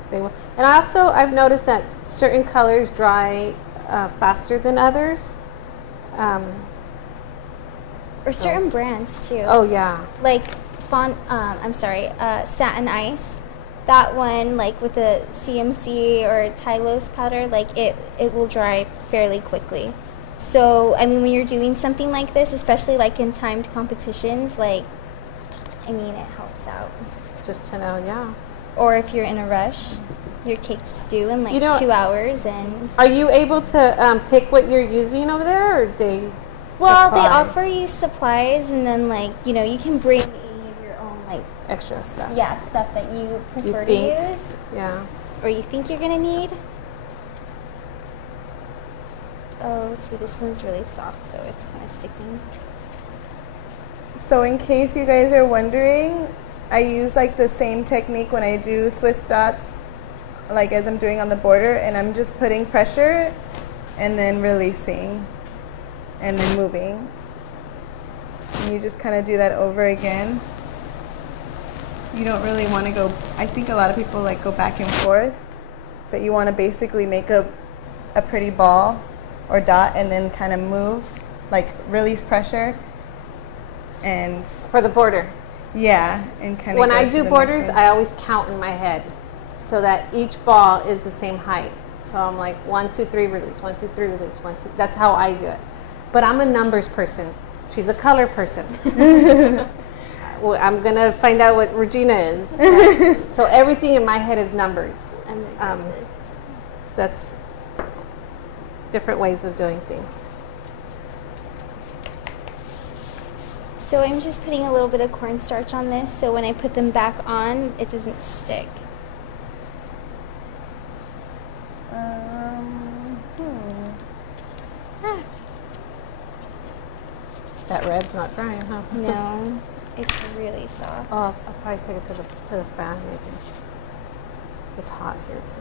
they will. And also, I've noticed that certain colors dry faster than others. Or certain brands too. Oh yeah. Like Satin Ice. That one, like with the CMC or Tylose powder, like it will dry fairly quickly. So I mean, when you're doing something like this, especially like in timed competitions, like I mean, it helps out. Just to know, yeah. Or if you're in a rush, your cake's due in like 2 hours, and. Are you able to pick what you're using over there, or they? Well, they offer you supplies, and then like you know you can bring any of your own like extra stuff. Yeah, stuff that you prefer to use. Yeah. Or you think you're gonna need. Oh, see, this one's really soft, so it's kind of sticking. So in case you guys are wondering, I use like the same technique when I do Swiss dots, like as I'm doing on the border, and I'm just putting pressure and then releasing and then moving. And you just kind of do that over again. You don't really want to go, I think a lot of people like go back and forth, but you want to basically make a pretty ball or dot and then kind of move, like release pressure. And for the border. Yeah, and kind of when I do borders, I always count in my head so that each ball is the same height. So I'm like 1, 2, 3, release, 1, 2, 3, release, 1, 2. That's how I do it. But I'm a numbers person. She's a color person. Well, I'm gonna find out what Regina is. So everything in my head is numbers. That's different ways of doing things. So I'm just putting a little bit of cornstarch on this, so when I put them back on, it doesn't stick. That red's not drying, huh? No, it's really soft. Oh, I'll probably take it to the fan maybe. It's hot here too.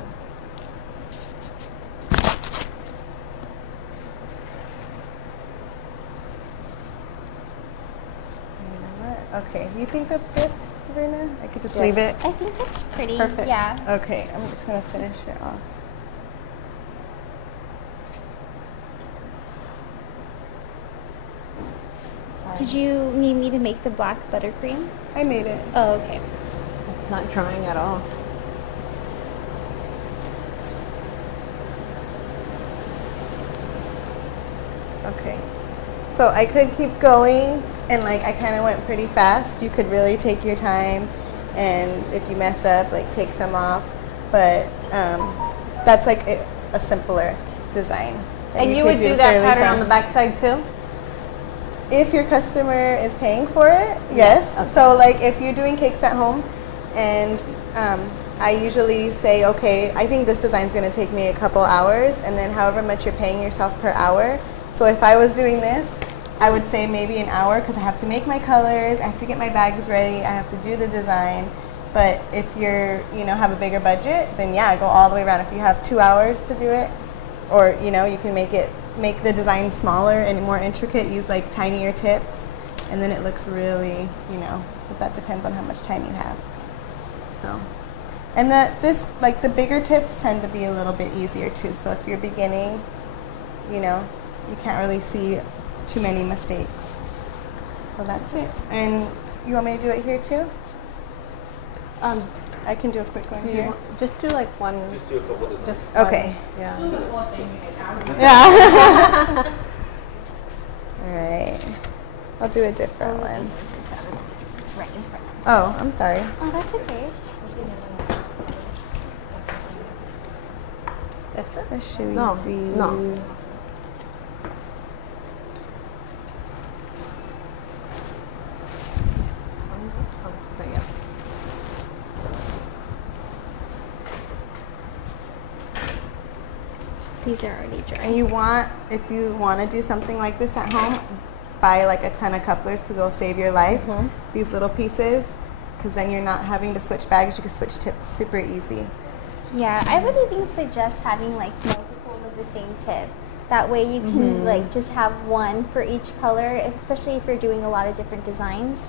Okay, you think that's good, Sabrina? I could just leave it? I think that's pretty. Perfect. Yeah. Okay, I'm just gonna finish it off. Sorry. Did you need me to make the black buttercream? I made it. Oh, okay. It's not drying at all. Okay. So I could keep going, and like I kind of went pretty fast. You could really take your time, and if you mess up, like take some off. But that's like a simpler design. And you would do that pattern on the back side too? If your customer is paying for it, yes. Okay. So like if you're doing cakes at home, and I usually say, okay, I think this design is going to take me a couple hours, and then however much you're paying yourself per hour. So if I was doing this, I would say maybe an hour, because I have to make my colors, I have to get my bags ready, I have to do the design. But if you're, have a bigger budget, then yeah, go all the way around. If you have 2 hours to do it, or you can make the design smaller and more intricate, use like tinier tips, and then it looks really, but that depends on how much time you have. So, and the bigger tips tend to be a little bit easier too. So if you're beginning, you can't really see too many mistakes. So that's it. And you want me to do it here too? I can do a quick one here. Just do like one. Just do a couple of Just okay. Yeah. Yeah. All right. I'll do a different one. It's right in front. Oh, I'm sorry. Oh, that's okay. Or should we No. do? No. These are already dry. And if you want to do something like this at home, buy like a ton of couplers, because it'll save your life. These little pieces, because then you're not having to switch bags. You can switch tips super easy. Yeah, I would even suggest having like multiples of the same tip. That way you can like just have one for each color, especially if you're doing a lot of different designs.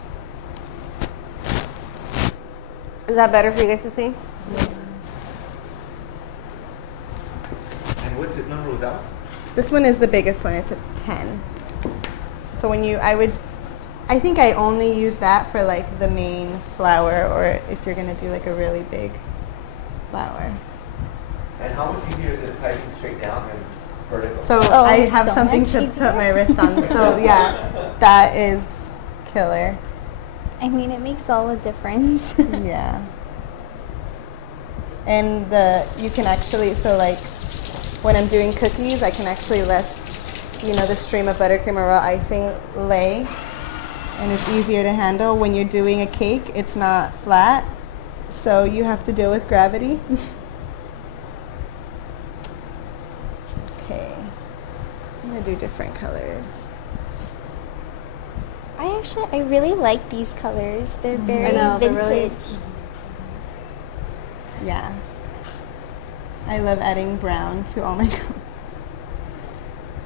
Is that better for you guys to see? And what number was that? This one is the biggest one. It's a 10. So I think I only use that for like the main flower, or if you're gonna do like a really big flower. And how much easier is it typing straight down than vertical? So I have something to put my wrist on. So yeah, that is killer. I mean, it makes all the difference. Yeah. And you can actually, so like when I'm doing cookies, I can actually let, the stream of buttercream or raw icing lay, and it's easier to handle. When you're doing a cake, it's not flat, so you have to deal with gravity. Okay, I'm gonna do different colors. I really like these colors. They're very vintage. They're really Yeah. I love adding brown to all my colors.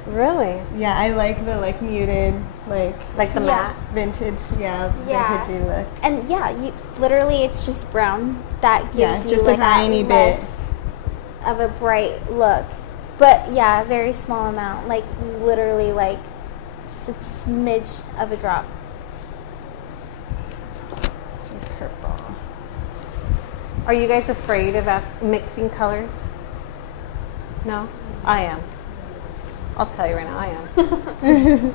Really? Yeah, I like the like muted, Like the matte? vintage, vintagey look. And yeah, you literally it's just brown. That gives you just like a tiny bit less of a bright look. But yeah, very small amount. Like literally like just a smidge of a drop. Let's do purple. Are you guys afraid of mixing colors? No? I am. I'll tell you right now, I am.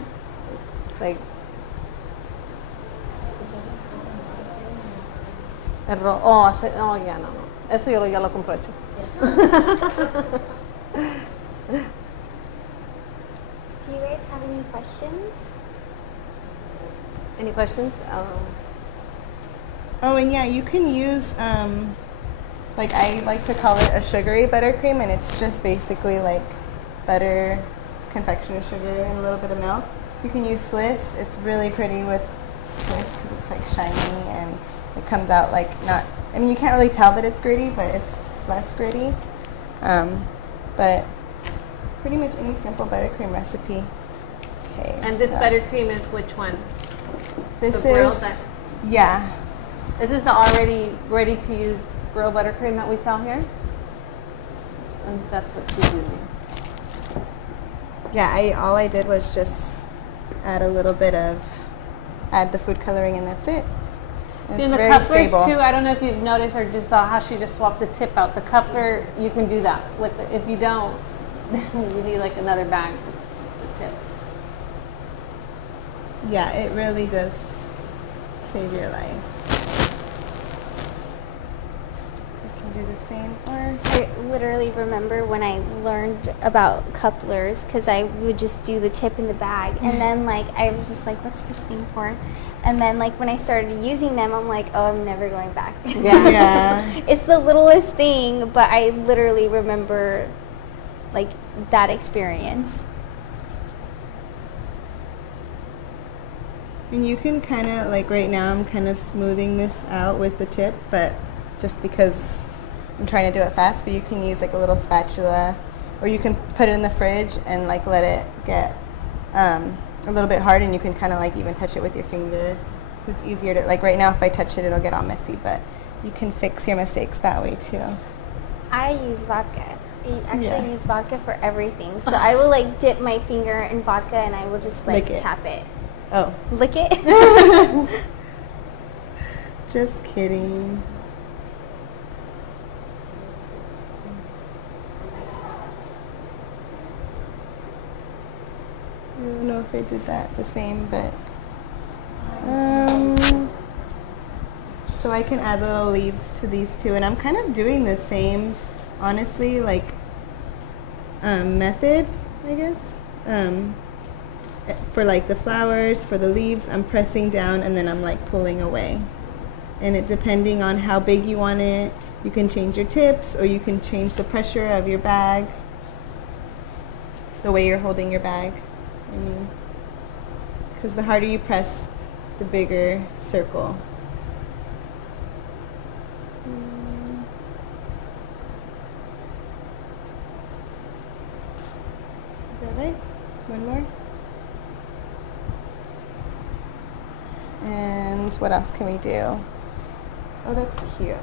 It's like oh yeah, no. Eso yo ya lo compré hecho. Do you guys have any questions? Any questions? Oh, and yeah, you can use like I like to call it a sugary buttercream, and it's just basically like butter, confectioner sugar, and a little bit of milk. You can use Swiss. It's really pretty with Swiss because it's like shiny and it comes out like not. I mean, you can't really tell that it's gritty, but it's less gritty. But pretty much any simple buttercream recipe. Okay. And this buttercream is which one? This The grilled is yeah. This is the already ready to use grilled buttercream that we sell here. And that's what she's using. Yeah, all I did was just add the food coloring, and that's it. And See, it's in the very couplers stable. too, I don't know if you've noticed or just saw how she just swapped the tip out. The coupler, you can do that with it. If you don't, you need like another bag with the tip. Yeah, it really does save your life. We can do the same for... I literally remember when I learned about couplers because I would just do the tip in the bag, and then like I was just like, what's this thing for? And then like when I started using them, I'm like, oh, I'm never going back. Yeah. Yeah. It's the littlest thing, but I literally remember like that experience. And you can kind of, like right now I'm kind of smoothing this out with the tip, but just because I'm trying to do it fast, but you can use like a little spatula, or you can put it in the fridge and like let it get a little bit hard, and you can kind of like even touch it with your finger. It's easier to, like right now if I touch it, it'll get all messy, but you can fix your mistakes that way too. I use vodka. I actually use vodka for everything. So I will like dip my finger in vodka and I will just like tap it. Oh. Lick it? Just kidding. I don't know if I did that the same, but so I can add little leaves to these too, and I'm kind of doing the same, honestly, like method, I guess. For like the flowers, for the leaves, I'm pressing down and then I'm like pulling away. And it, depending on how big you want it, you can change your tips, or you can change the pressure of your bag, the way you're holding your bag. I mean, because the harder you press, the bigger circle. Is that it? One more? And what else can we do? Oh, that's cute.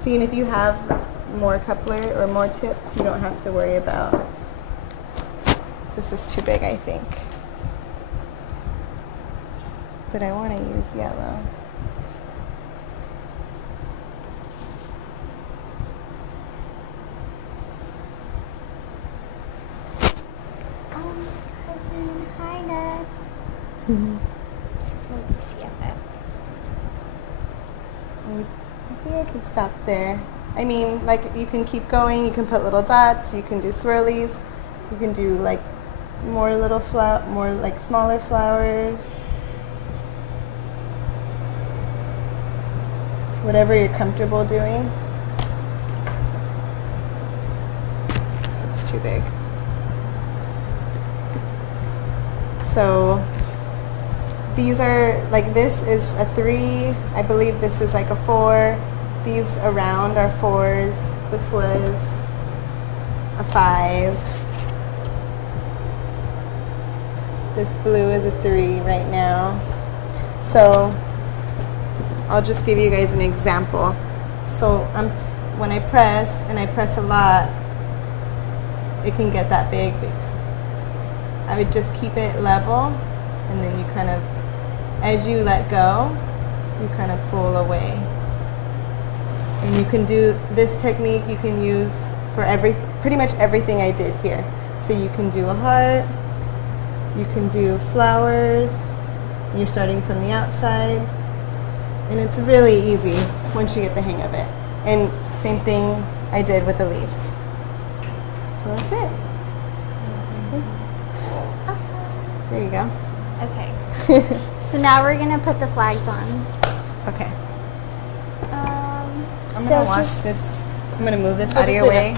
See, and if you have more coupler or more tips, you don't have to worry about. This is too big, I think. But I want to use yellow. Cousin, hi, Ness. She's my BCFF. I think I could stop there. I mean, like, you can keep going, you can put little dots, you can do swirlies, you can do like more little more like smaller flowers. Whatever you're comfortable doing. It's too big. So these are, like, this is a 3. I believe this is like a 4. These around are 4s. This was a 5. This blue is a 3 right now. So I'll just give you guys an example. So when I press, and I press a lot, it can get that big. I would just keep it level, and then you kind of, as you let go, you kind of pull away. And you can do this technique, you can use for pretty much everything I did here. So you can do a heart, you can do flowers, and you're starting from the outside. And it's really easy once you get the hang of it. And same thing I did with the leaves. So that's it. Awesome. There you go. Okay. So now we're gonna put the flags on. Okay. I'm So gonna wash just this. I'm gonna move this Oh, out of just your leave it. way.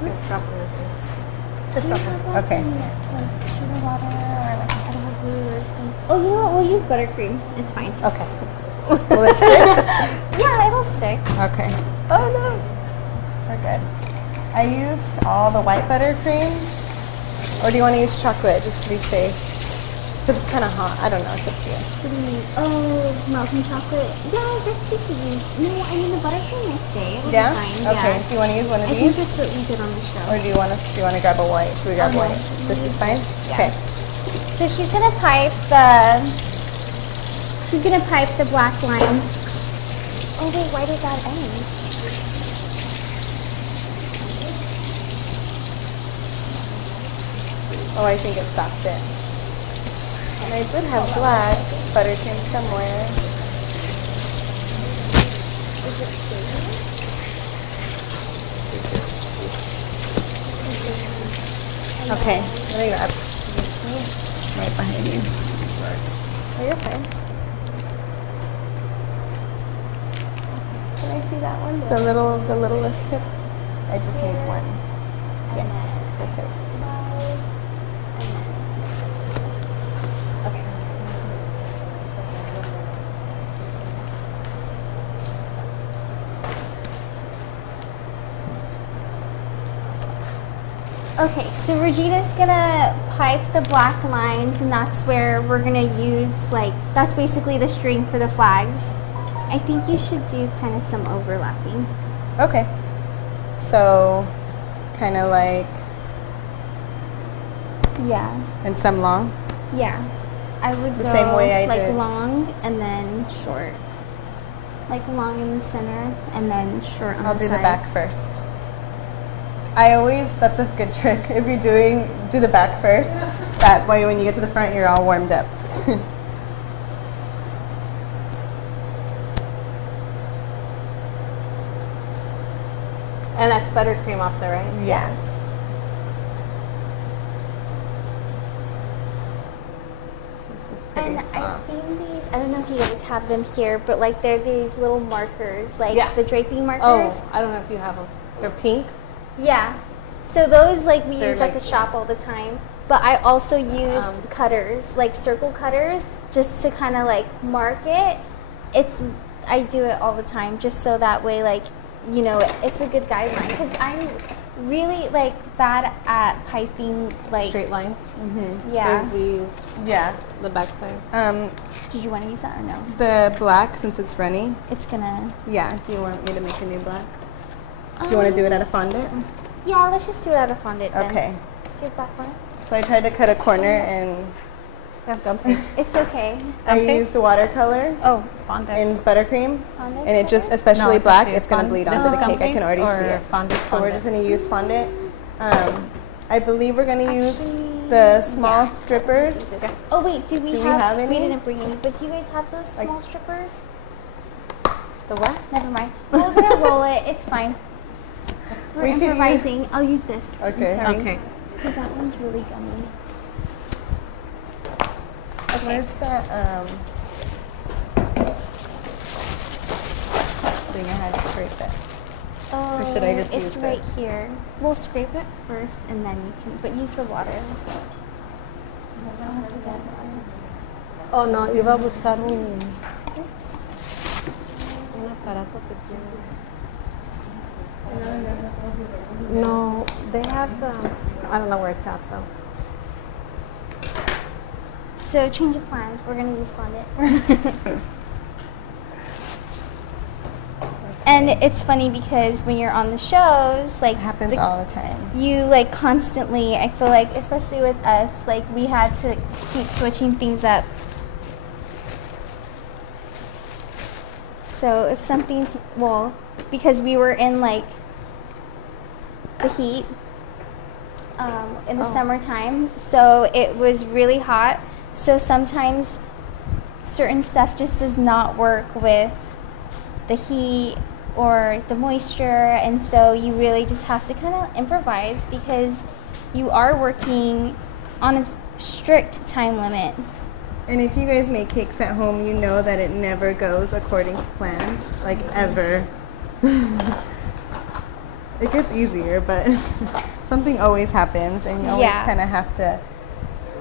do you have like Okay. any, like sugar water or like edible glue or something? Oh, you know what? We'll use buttercream. It's fine. Okay. Will it stick? Yeah, it'll stick. Okay. Oh no. We're good. I used all the white buttercream. Or do you want to use chocolate just to be safe? Because it's kind of hot. I don't know. It's up to you. What do you mean? Oh, melting chocolate. Yeah, I guess we could use. No, I mean the buttercream may stay. It'll Yeah? be fine. Okay. Yeah. Do you want to use one of I these? think that's what we did on the show. Or do you want to grab a white? Should we grab Oh, no. white? This is fine? Yeah. Okay. So she's gonna pipe the black lines. Oh wait, why did that end? Oh, I think it stopped it. And I did have black buttercream somewhere. Is it stable? Okay. Let me grab. Right behind you. Oh, you're fine. Can I see that one? The littlest tip. I just need one. Yes. Perfect. Okay, so Regina's gonna pipe the black lines, and that's where we're gonna use, like, that's basically the string for the flags. I think you should do kind of some overlapping. Okay. So, kind of like, Yeah, and some long. yeah. I would The go same way I like did. long and then short. Like long in the center and then short on I'll the do sides. the back first. That's a good trick. If you're do the back first. That way when you get to the front, you're all warmed up. And that's buttercream also, right? Yes. This is pretty And soft. I've seen these, I don't know if you guys have them here, but like they're these little markers, like Yeah. the draping markers. Oh, I don't know if you have them. They're pink. Yeah. So those like we They're use at like- the shop all the time. But I also use cutters, like circle cutters, just to kind of like mark it. I do it all the time just so that way, like, you know, it's a good guideline. Because I'm really like bad at piping, like, Straight lines. yeah. There's these, Yeah. the back side. Did you want to use that or no? The black, since it's runny. It's gonna. Yeah. Do you want me to make a new black? Do you want to do it at a fondant? Yeah, let's just do it out of fondant then. Okay. Do you have black one? So I tried to cut a corner and I have gum paste. It's okay. I Okay. used watercolor Oh, fondant. in buttercream. Fondant's And it just, better? especially No, it's black, okay. it's going to bleed This onto is the gum cake. I can paste already or see it. fondant, So we're just going to use fondant. I believe we're going to use Actually, the small yeah. strippers. Let's use this. Oh wait, do we Do we have? have We any? didn't bring any, but do you guys have those Like- small strippers? The what? Never mind. We're gonna roll it. It's fine. We're We could use- improvising. I'll use this. Okay. I'm sorry. Okay. Because that one's really gummy. Okay. Where's that thing I had to scrape it? Oh, should I just it's use right this? here. We'll scrape it first, and then you can. But use the water. I don't have to get water. Oh, no, iba a buscar un Oops. aparato pequeño. No, they have the, I don't know where it's at though. So change of plans. We're gonna use fondant. And it's funny because when you're on the shows, like It happens all the time. you like constantly, I feel like, especially with us, like we had to keep switching things up. So if something's, well, because we were in like the heat in the summertime, so it was really hot. So sometimes certain stuff just does not work with the heat or the moisture, and so you really just have to kind of improvise because you are working on a strict time limit. And if you guys make cakes at home, you know that it never goes according to plan, like ever. It gets easier, but something always happens, and you always kind of have to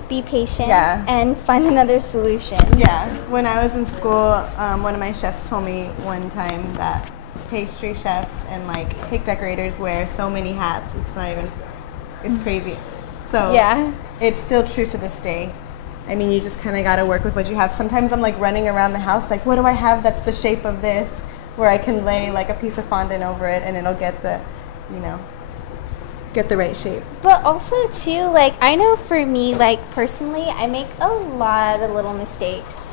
be patient Yeah. and find another solution. Yeah, when I was in school, one of my chefs told me one time that pastry chefs and like cake decorators wear so many hats. It's not even, it's crazy. So Yeah. it's still true to this day. I mean, you just kind of got to work with what you have. Sometimes I'm like running around the house like, what do I have that's the shape of this? Where I can lay like a piece of fondant over it and it'll get the, you know, get the right shape. But also too, like I know for me, like personally, I make a lot of little mistakes.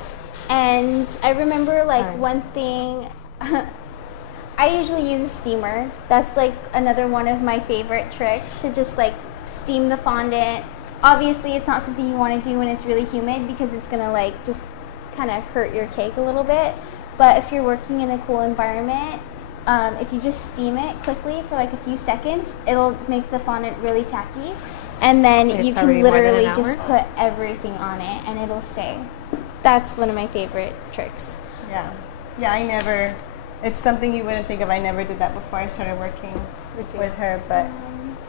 And I remember like one thing, I usually use a steamer. That's like another one of my favorite tricks, to just like steam the fondant. Obviously it's not something you want to do when it's really humid because it's gonna like just kind of hurt your cake a little bit. But if you're working in a cool environment, if you just steam it quickly for like a few seconds, it'll make the fondant really tacky. And then you can literally just put everything on it and it'll stay. That's one of my favorite tricks. Yeah. Yeah, I never, it's something you wouldn't think of. I never did that before I started working with her, but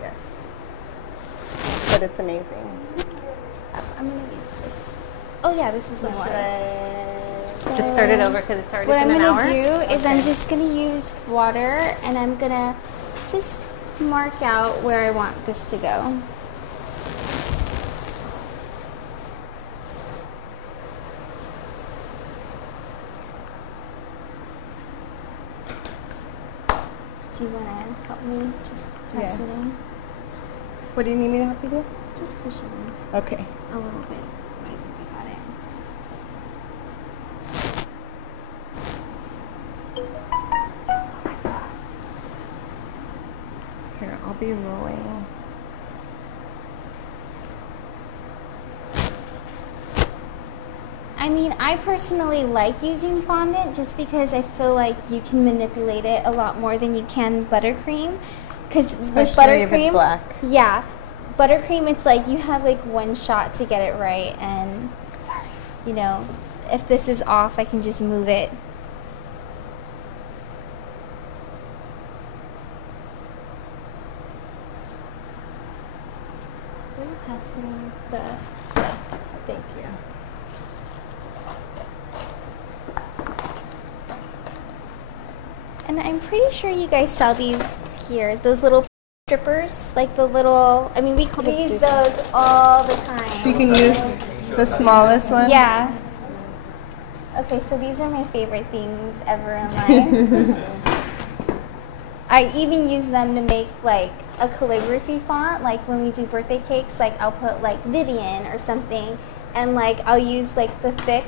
yes. But it's amazing. I'm going to use this. Oh yeah, this is my water. Just start it over because it's already What been I'm an hour. going to do is I'm just going to use water and I'm going to just mark out where I want this to go. Do you want to help me just press it in? What do you need me to help you do? Just push it in Okay. a little bit. I think I got it. Here, I'll be rolling. I mean, I personally like using fondant just because I feel like you can manipulate it a lot more than you can buttercream. Because with Especially if it's buttercream, black. yeah, buttercream, it's like you have like one shot to get it right, and you know, if this is off, I can just move it. Will you pass me the, thank you. And I'm pretty sure you guys sell these here, those little strippers, like the little, I mean, we use those all the time. So you can use the smallest one? Yeah. Okay, so these are my favorite things ever in life. I even use them to make like a calligraphy font, like when we do birthday cakes, like I'll put like Vivian or something, and like I'll use like the thick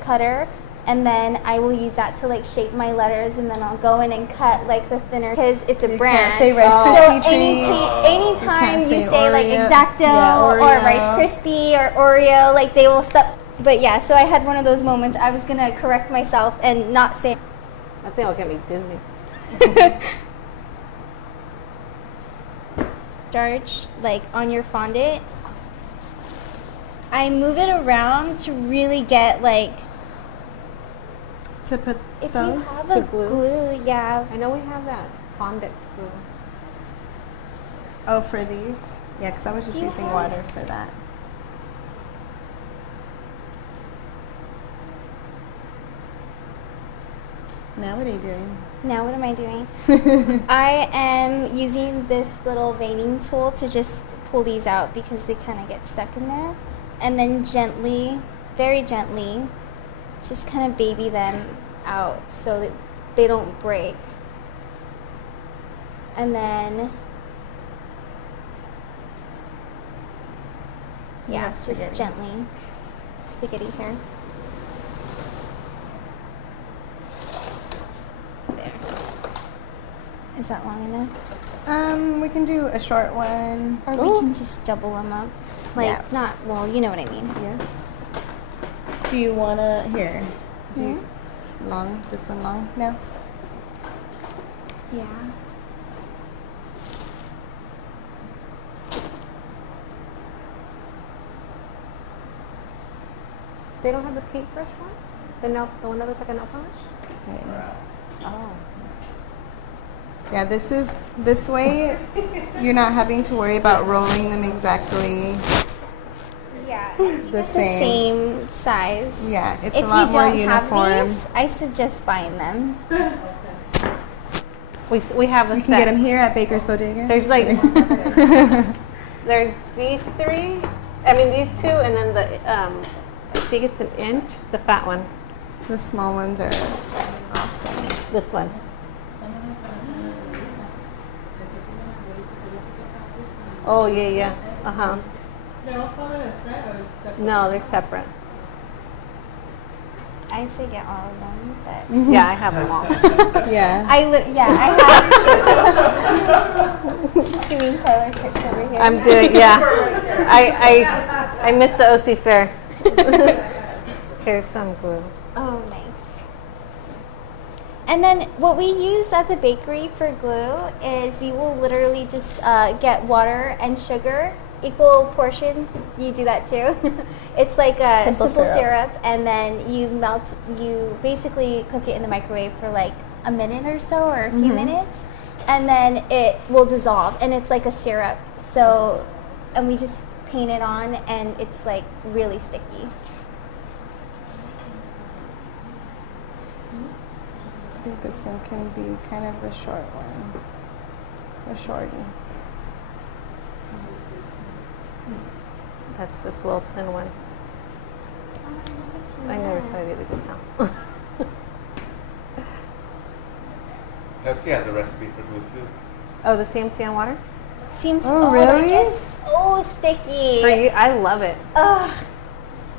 cutter, and then I will use that to like shape my letters, and then I'll go in and cut like the thinner, because it's a brand. Can't say Rice Krispie So treats. anytime you say say like Oreo. Exacto Yeah, or Oreo. Rice Krispie or Oreo, like they will stop. But yeah, so I had one of those moments. I was gonna correct myself and not say. I think it'll get me dizzy. Starch like on your fondant. I move it around to really get like. To put If those you have to a glue? yeah. I know we have that fondant glue. Oh, for these? Yeah, because I was just Do you using have- water for that. Now what are you doing? Now what am I doing? I am using this little veining tool to just pull these out because they kind of get stuck in there. And then gently, very gently, just kind of baby them out so that they don't break. And then, yeah, just gently. Spaghetti hair. There. Is that long enough? We can do a short one. Or we can just double them up. Like, not, well, you know what I mean. Yes. Do you want to, here, do you, long, this one long? No? Yeah. They don't have the paintbrush one? The one that looks like a nail polish? Okay. Oh. Yeah, this way, you're not having to worry about rolling them exactly Yeah. the same. Same size. Yeah, it's a lot more uniform. Have these, I suggest buying them. We have a You can get them here at Baker's Bodega. There's like, there's these three, these two, and then the, I think it's an inch, the fat one. The small ones are awesome. This one. Oh, yeah. Uh-huh. No, they're separate. I'd say get all of them, but Yeah, I have them all. Yeah. I have. She's doing color picks over here. I'm doing, yeah. I missed the OC fair. Here's some glue. Oh, nice. And then what we use at the bakery for glue is we will literally just get water and sugar, equal portions. You do that too. It's like a simple syrup, and then you basically cook it in the microwave for like a minute or so, or a few minutes, and then it will dissolve, and it's like a syrup. So, and we just paint it on, and it's like really sticky. I think this one can be kind of a short one. A shorty. That's this Wilton one. I never saw it either just now. Pepsi has a recipe for glue too. Oh, the CMC on water? Seems really? It's so sticky. For you, I love it. Ugh.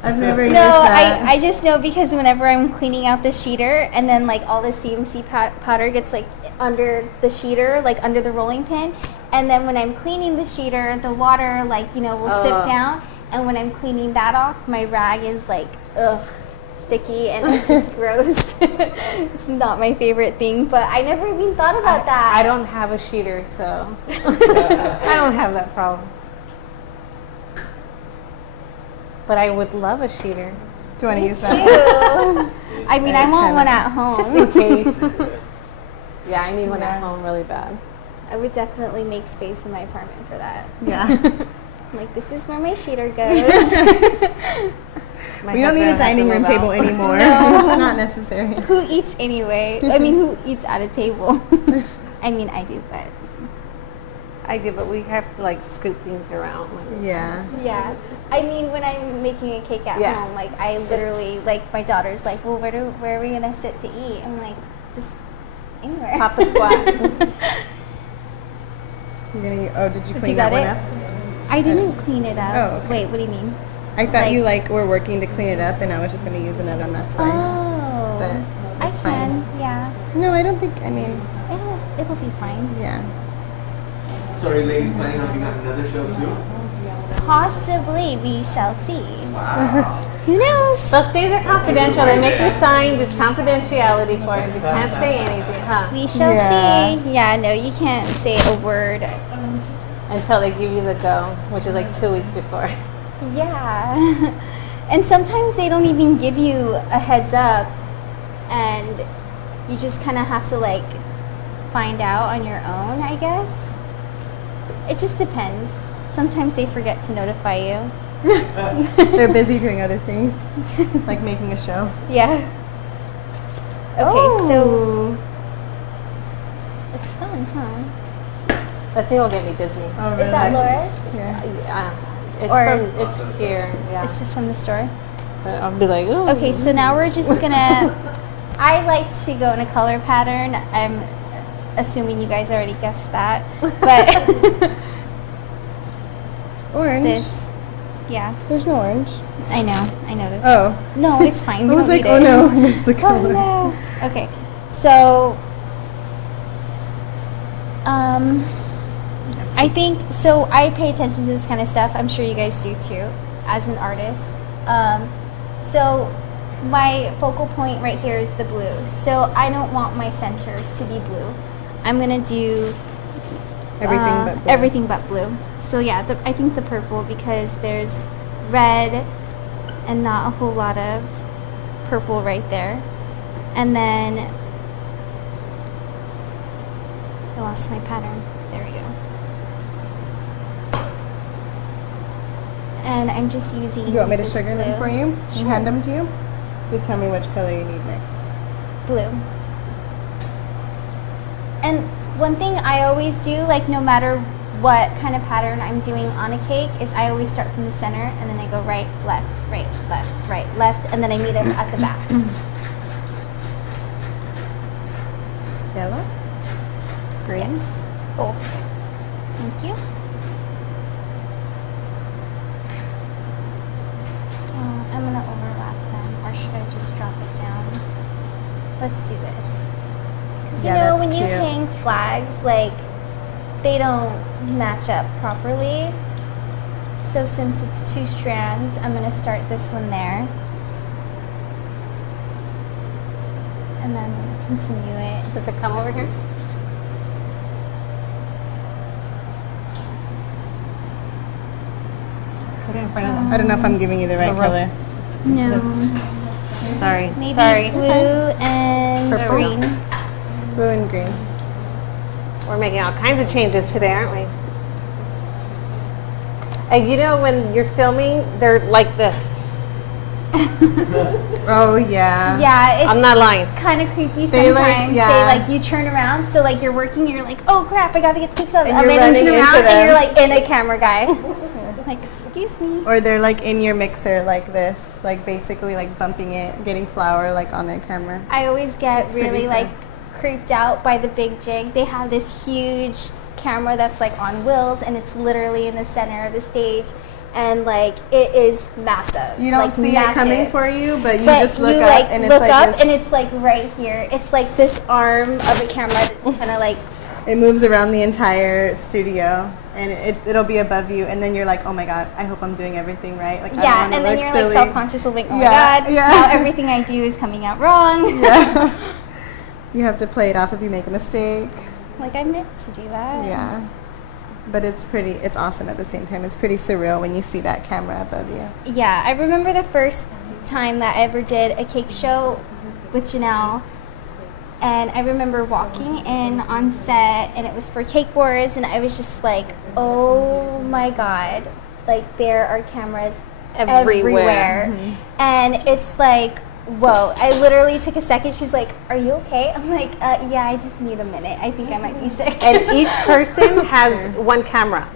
I've never used that. I just know because whenever I'm cleaning out the sheeter and then like all the CMC powder gets like under the sheeter, like under the rolling pin, and then when I'm cleaning the sheeter, the water like, will sip down, and when I'm cleaning that off, my rag is like, sticky, and it's just gross. It's not my favorite thing, but I never even thought about that. I don't have a sheeter, so I don't have that problem. But I would love a sheeter. Do you want to use that? Ew. I mean, I want one at home. Just in case. Yeah, I need one at home really bad. I would definitely make space in my apartment for that. Yeah. I'm like, this is where my sheeter goes. We don't need a dining room table anymore. No. It's not necessary. Who eats anyway? I mean, who eats at a table? I mean, I do, but. I do, but we have to like scoot things around. Yeah. Yeah. I mean, when I'm making a cake at home, like I literally, like my daughter's like, well, where are we gonna sit to eat? I'm like, just anywhere. Pop a squat. Did you clean that one up? I didn't clean it up. Oh, okay. Wait, what do you mean? I thought you were working to clean it up, and I was just going to use another one. That's fine. Oh, But I it's can, fine. yeah. No, I don't think. I mean, It'll be fine. yeah. So are you ladies planning on being on another show soon? Possibly, we shall see. Wow. Who knows? Those things are confidential. They make you sign this confidentiality forms. You can't say anything, huh? We shall Yeah. see. Yeah, no, you can't say a word. Until they give you the go, which is like 2 weeks before. Yeah. And sometimes they don't even give you a heads up, and you just kind of have to like find out on your own, I guess. It just depends. Sometimes they forget to notify you. They're busy doing other things, like making a show. Yeah. Okay, so it's fun, huh? That thing will get me dizzy. Oh, really? Is that Laura's? Yeah. Yeah. Or- It's here. Yeah. It's just from the store. But I'll be like, oh. Okay, so now we're just gonna. I like to go in a color pattern. I'm assuming you guys already guessed that, but Orange. this, yeah, There's no orange. I know this. Oh. No, it's fine. I We was don't like, need oh it. no, I missed a Oh color. no. Okay, so I think so. I pay attention to this kind of stuff. I'm sure you guys do too, as an artist. So my focal point right here is the blue. So I don't want my center to be blue. I'm gonna do Everything but blue. everything but blue. So yeah, I think the purple, because there's red and not a whole lot of purple right there. And then I lost my pattern. There we go. And I'm just using. You want me to this sugar them blue. for you? Sure. And hand them to you? Just tell me which color you need next. Blue. And one thing I always do, like no matter what kind of pattern I'm doing on a cake, is I always start from the center and then I go right, left, right, left, and then I meet them at the back. Yellow? Green? Yes, both. Thank you. I'm gonna overlap them, or should I just drop it down? Let's do this. Because you Yeah, know, that's when you cute. hang flags, like, they don't match up properly. So since it's 2 strands, I'm gonna start this one there. And then continue it. Does it come over here? Put it in front of them. I don't know if I'm giving you the right The color. No. Sorry. Maybe Sorry. blue and Purple? green. Blue and green. We're making all kinds of changes today, aren't we? And you know, when you're filming, they're like this. Oh, yeah. Yeah, it's I'm not lying. kind of creepy They, like, sometimes. yeah. They like, you turn around, so like you're working, you're like, oh crap, I gotta get the cakes out, And and you're then you running turn into around and them. you're like in a camera guy. Like, excuse me. Or they're like in your mixer like this, like basically like bumping it, getting flour like on their camera. I always get It's pretty really fun. like creeped out by the big jig. They have this huge camera that's like on wheels, and it's literally in the center of the stage, and like it is massive. You don't like, see massive. it coming for you, but you But just look you up like and it's look like up this- and it's like right here. It's like this arm of a camera that just kind of like. it moves around the entire studio, and it'll be above you, and then you're like, oh my god, I hope I'm doing everything right. Like, I don't Yeah, wanna and then look you're silly. like self-conscious of like, oh Yeah, my god, yeah. now everything I do is coming out wrong. Yeah. You have to play it off if you make a mistake. Like I meant to do that. Yeah. But it's awesome at the same time. It's pretty surreal when you see that camera above you. Yeah, I remember the first time that I ever did a cake show with Janelle, and I remember walking in on set, and it was for Cake Wars, and I was just like, oh my god, like there are cameras everywhere. Mm-hmm. And it's like, whoa. I literally took a second. She's like, are you okay? I'm like, yeah, I just need a minute. I think I might be sick. And each person has one camera.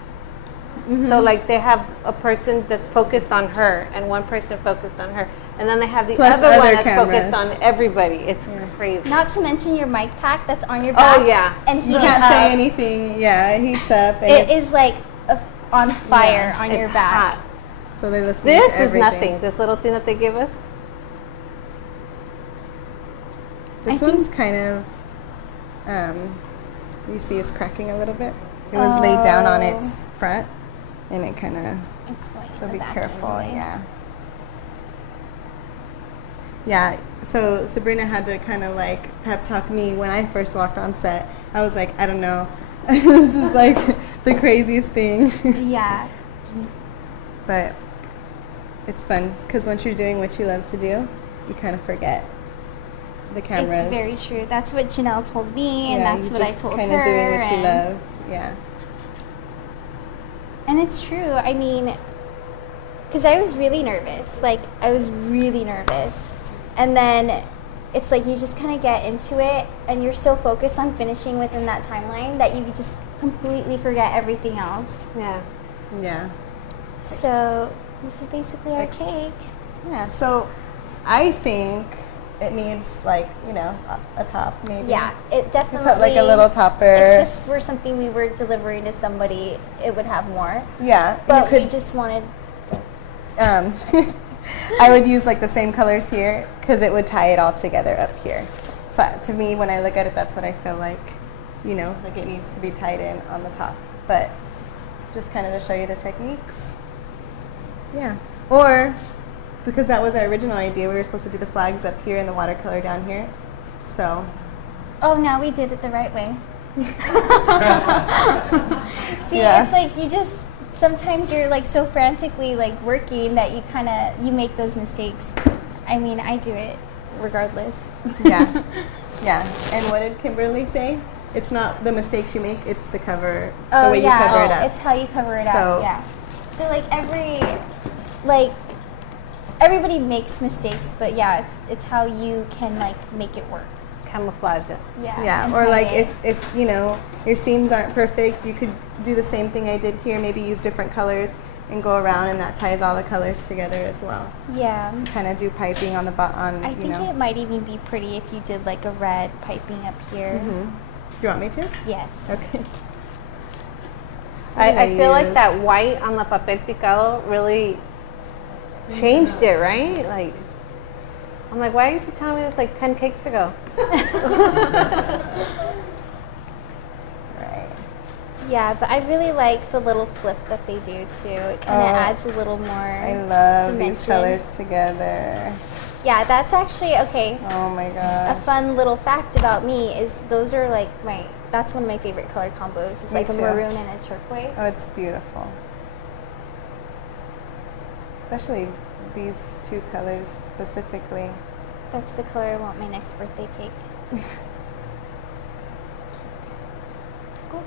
So like they have a person that's focused on her and one person focused on her. And then they have the Plus other one other that's cameras. focused on everybody. It's crazy. Not to mention your mic pack that's on your back. Oh yeah. And You heating can't up. say anything. Yeah, it heats up. And It is like on fire on It's your back. hot. So they're listening This to is everything. nothing. This little thing that they give us. This I one's think- kind of, you see it's cracking a little bit. It was laid down on its front, and it kind of, It's going so in the be back careful, anyway. yeah. Yeah, so Sabrina had to kind of like pep talk me when I first walked on set. I was like, I don't know. This is like the craziest thing. Yeah. But it's fun, because once you're doing what you love to do, you kind of forget the cameras. It's very true. That's what Janelle told me, and Yeah, that's you what I just told kind her. of doing what you and- love, yeah. And it's true. I mean, because I was really nervous. Like, I was really nervous. And then it's like you just kind of get into it and you're so focused on finishing within that timeline that you just completely forget everything else. Yeah. Yeah. So this is basically our cake. Yeah. So I think it needs like, you know, a top maybe. Yeah, it definitely. Put like a little topper. If this were something we were delivering to somebody, it would have more. Yeah. But we just wanted. I would use like the same colors here because it would tie it all together up here. So to me, when I look at it, that's what I feel like, you know, like it needs to be tied in on the top. But just kind of to show you the techniques. Yeah. Or because that was our original idea, we were supposed to do the flags up here and the watercolor down here. So. Oh, now we did it the right way. See, Yeah. it's like you just. Sometimes you're like so frantically like working that you make those mistakes. I mean, I do it regardless. Yeah, yeah. And what did Kimberly say? It's not the mistakes you make; it's the cover, the way you cover it up. It's how you cover it up. Yeah. So like everybody makes mistakes, but yeah, it's how you can like make it work. Camouflage it. Yeah. Yeah. Or like if you know your seams aren't perfect, you could do the same thing I did here. Maybe use different colors and go around, and that ties all the colors together as well. Yeah. Kind of do piping on the bottom. I think it might even be pretty if you did like a red piping up here. Mm-hmm. Do you want me to? Yes. Okay. I feel like that white on the papel picado really changed it, right? Like, I'm like, why didn't you tell me this like 10 cakes ago? Right. Yeah, but I really like the little flip that they do too. It kind of adds a little more I love dimension. these colors together. Yeah, that's actually, okay. Oh my gosh. A fun little fact about me is those are like that's one of my favorite color combos. It's Me like too. a maroon and a turquoise. Oh, it's beautiful. Especially these two colors specifically. That's the color I want my next birthday cake. Cool.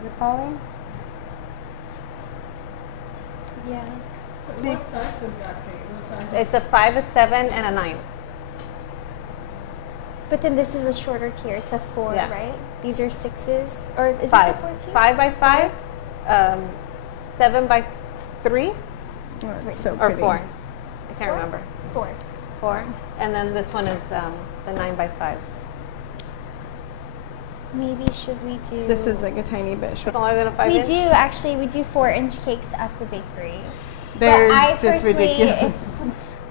Is it falling? Yeah. See, What size is that cake? What size? It's a 5, a 7, and a 9. But then this is a shorter tier. It's a 4, Yeah. right? These are 6s, or is 5. this a 14? 5 by 5, 7 by 3, oh, it's so or pretty. 4. I can't 4? remember. 4. 4. And then this one is the 9 by 5. Maybe should we do? This is like a tiny bit short. Smaller than a 5 We inch? do actually. We do 4-inch cakes at the bakery. They're but I just personally, ridiculous.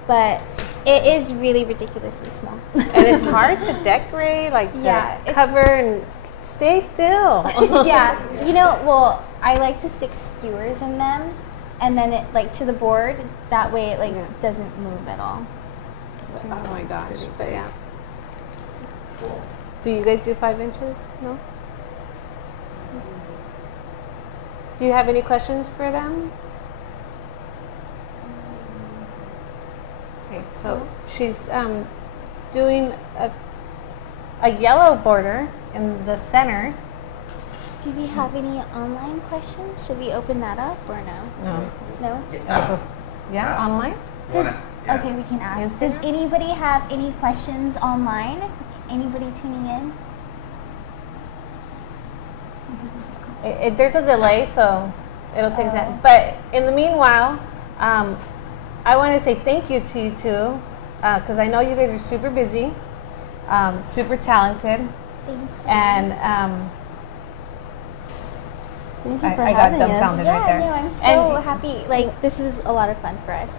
But it is really ridiculously small. And it's hard to decorate, like to Yeah, cover and stay still. Yeah, you know, well, I like to stick skewers in them, and then it like to the board. That way, it like doesn't move at all. Oh my gosh. pretty But big. yeah. Do you guys do 5 inches? No? Do you have any questions for them? Okay, so she's doing a yellow border in the center. Do we have any online questions? Should we open that up or no? No. No? Yeah, online? Does, okay, we can ask. Does Instagram? anybody have any questions online? Anybody tuning in? There's a delay, so it'll take a second. But in the meanwhile, I want to say thank you to you two, because I know you guys are super busy, super talented, Thank you. and Thank you for I got having us. dumbfounded Yeah, right there. no, I'm so And- happy. Like, this was a lot of fun for us.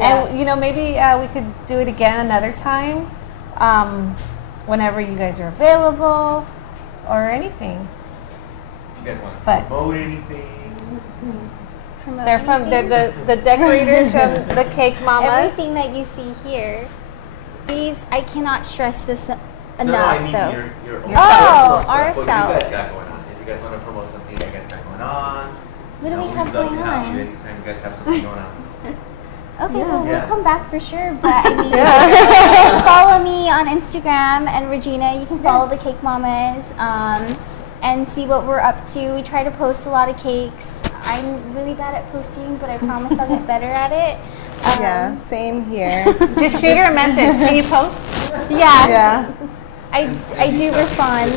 And you know, maybe we could do it again another time, whenever you guys are available, or anything. You guys want to But- promote anything? Promote They're anything? the decorators from the Cake Mamas. Everything that you see here, these, I cannot stress this enough, No, I mean though. your Oh, personal stuff. ourselves. What do you guys got going on? If you guys want to promote something you guys got going on, What do we we'd have love going to have on? you anytime you guys have something going on. Okay, well, Yeah. we'll come back for sure. But I mean, you can follow me on Instagram, and Regina, you can follow the Cake Mamas and see what we're up to. We try to post a lot of cakes. I'm really bad at posting, but I promise I'll get better at it. Yeah, same here. Just shoot her a message. Can you post? Yeah. Yeah. I do respond.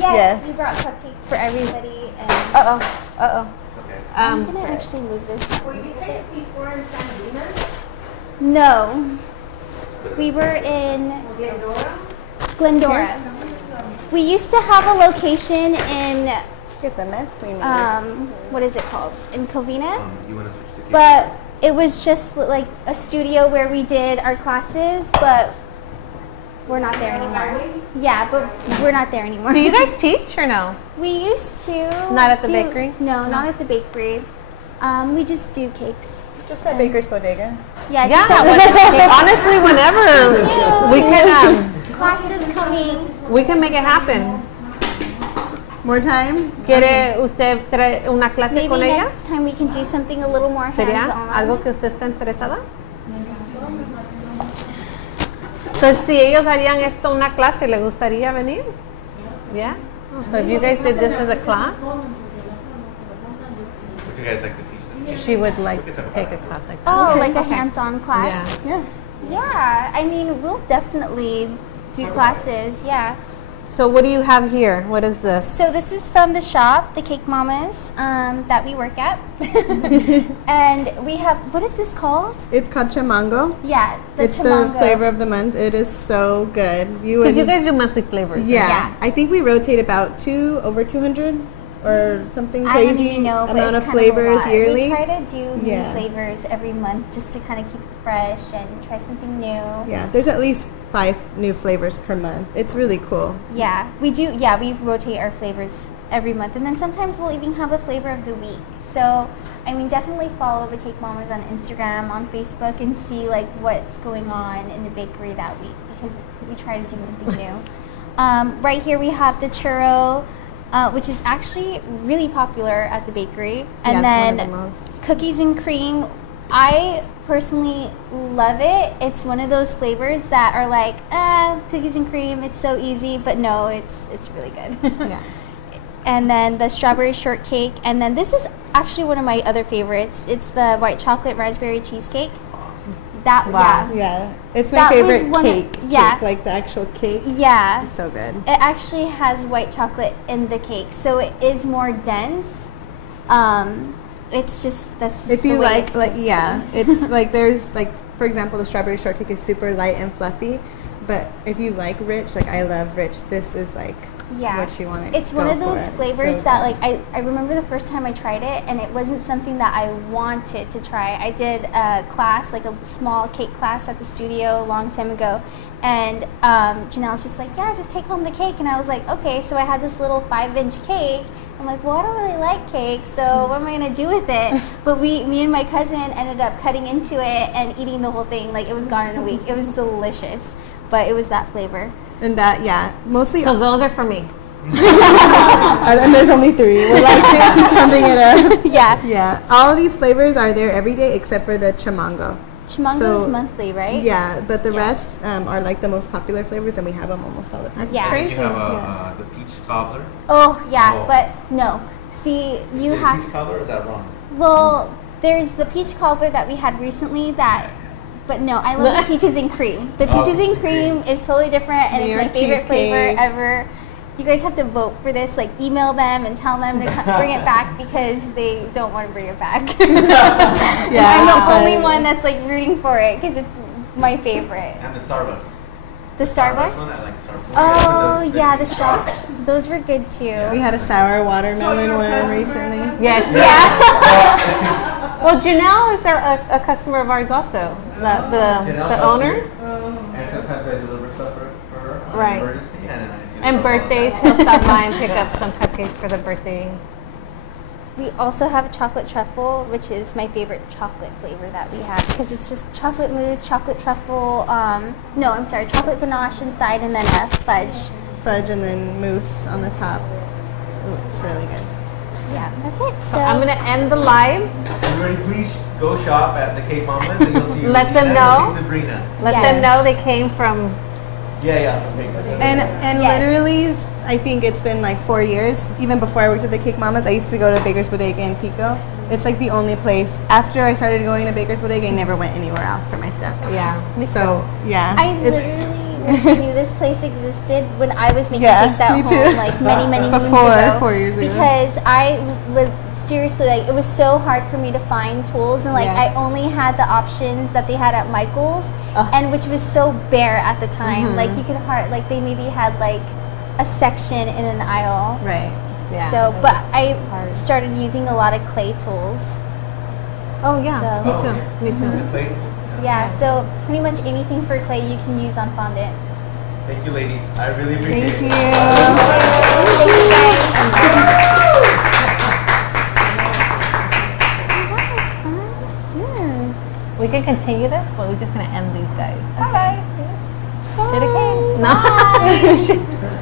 Yes. We brought cupcakes for everybody. And I'm gonna actually move this. Were you guys before in Sabrina? No, we were in Glendora. We used to have a location in Get the mess we made. what is it called? In Covina, You want to switch the cake? but it was just like a studio where we did our classes, but we're not there anymore. Yeah, but we're not there anymore. Do you guys teach or no? We used to. Not at the bakery? No, not at the bakery. We just do cakes. Just at Baker's Bodega. Yeah, Yeah, just at honestly, whenever we can, classes coming. we can make it happen. More time? ¿Quiere usted traer una clase Maybe con ella? next time we can do something a little more ¿Sería hands-on. algo que usted está interesada? Entonces, si ellos harían esto una clase, ¿le gustaría venir? Yeah? Oh, so if you guys did this as a class, Would you guys like to teach this? she would like to take a class like that. Oh, like a Okay. hands-on class? Yeah. Yeah. Yeah, I mean, we'll definitely do classes, yeah. So what do you have here? What is this? So this is from the shop, the Cake Mamas, that we work at. And we have, what is this called? It's called chamango. Yeah, the It's chamango. the flavor of the month. It is so good. Because you wouldn't- guys do monthly flavors. Yeah. Yeah. I think we rotate about over 200 or something I don't crazy even know, but amount it's of kind flavors a lot. yearly. We try to do new Yeah. flavors every month just to kind of keep it fresh and try something new. Yeah, there's at least 5 new flavors per month. It's really cool. Yeah, we do. Yeah, we rotate our flavors every month, and then sometimes we'll even have a flavor of the week. So, I mean, definitely follow the Cake Mamas on Instagram, on Facebook, and see like what's going on in the bakery that week because we try to do something new. Right here we have the churro, which is actually really popular at the bakery, and Yeah, then one of the most. cookies and cream. I personally love it. It's one of those flavors that are like, cookies and cream, it's so easy, but no, it's really good. Yeah. And then the strawberry shortcake, and then this is actually one of my other favorites. It's the white chocolate raspberry cheesecake. That Wow. Yeah. It's my That was favorite one of- cake. yeah. Cake, like the actual cake. yeah, It's so good. it actually has white chocolate in the cake, so it is more dense. That's just If the you way like, it's supposed to yeah, be. it's like there's like, for example, the strawberry shortcake is super light and fluffy, but if you like rich, like I love rich, this is like Yeah. what you want to It's one of go those for. flavors So that good. like I remember the first time I tried it and it wasn't something that I wanted to try. I did a class, like a small cake class at the studio a long time ago, and Janelle's just like, yeah, just take home the cake, and I was like, okay. So I had this little 5-inch cake. I'm like, well, I don't really like cake, so what am I gonna do with it? But me and my cousin ended up cutting into it and eating the whole thing. Like it was gone in a week. It was delicious, but it was that flavor. And that, yeah, mostly. So those are for me. And there's only 3. We're like pumping it up. Yeah. Yeah, all of these flavors are there every day except for the chamango. Chimango is So, monthly, right? Yeah, but the Yeah. rest are like the most popular flavors, and we have them almost all the time. Yeah. Crazy. You have Yeah. the peach cobbler. Oh, yeah, Oh. but no. See, you Is it have. peach cobbler or is that wrong? Well, there's the peach cobbler that we had recently that. But no, I love the peaches and cream. The Oh, peaches and cream is totally different, and New it's my York favorite flavor cheesecake. ever. You guys have to vote for this. Like, email them and tell them to bring it back because they don't want to bring it back. Yeah, I'm the but- only one that's like rooting for it because it's my favorite. And the Starbucks. The Starbucks. one, I like Starbucks. Oh With the yeah, the peach straw. cobbler. Those were good too. We had a sour watermelon one recently. Yes. Yeah. Well, Janelle is there a customer of ours also, Janelle the helps owner. you, And sometimes I deliver stuff for her on Right. emergency, and then I see And her all the birthdays, time. he'll stop by and pick up some cupcakes for the birthday. We also have a chocolate truffle, which is my favorite chocolate flavor that we have because it's just chocolate mousse, chocolate truffle. No, I'm sorry, chocolate ganache inside, and then a fudge. Fudge and then mousse on the top. Ooh, it's really good. Yeah, that's it. So I'm gonna end the lives. Everybody, please go shop at the Cake Mamas, and you'll see. Let them Regina and know. you'll see Sabrina. Let Yes. them know they came from. Yeah, from Big. And Yes. literally, I think it's been like 4 years. Even before I worked at the Cake Mamas, I used to go to Baker's Bodega in Pico. It's like the only place. After I started going to Baker's Bodega, I never went anywhere else for my stuff. Yeah. So, yeah. I literally wish I knew this place existed when I was making cakes at me home, too. like many moons Before, ago. 4 years ago. Because I would seriously, like, it was so hard for me to find tools, and like Yes. I only had the options that they had at Michael's, and which was so bare at the time. Like you could like they maybe had like a section in an aisle. Right. Yeah. So, but I started using a lot of clay tools. Oh yeah, So- me too. Me too. The clay tools. Yeah, so pretty much anything for clay you can use on fondant. Thank you, ladies. I really appreciate Thank it. you. Thank you guys. We can continue this, but we're just gonna end these guys. Bye. Should have came. No.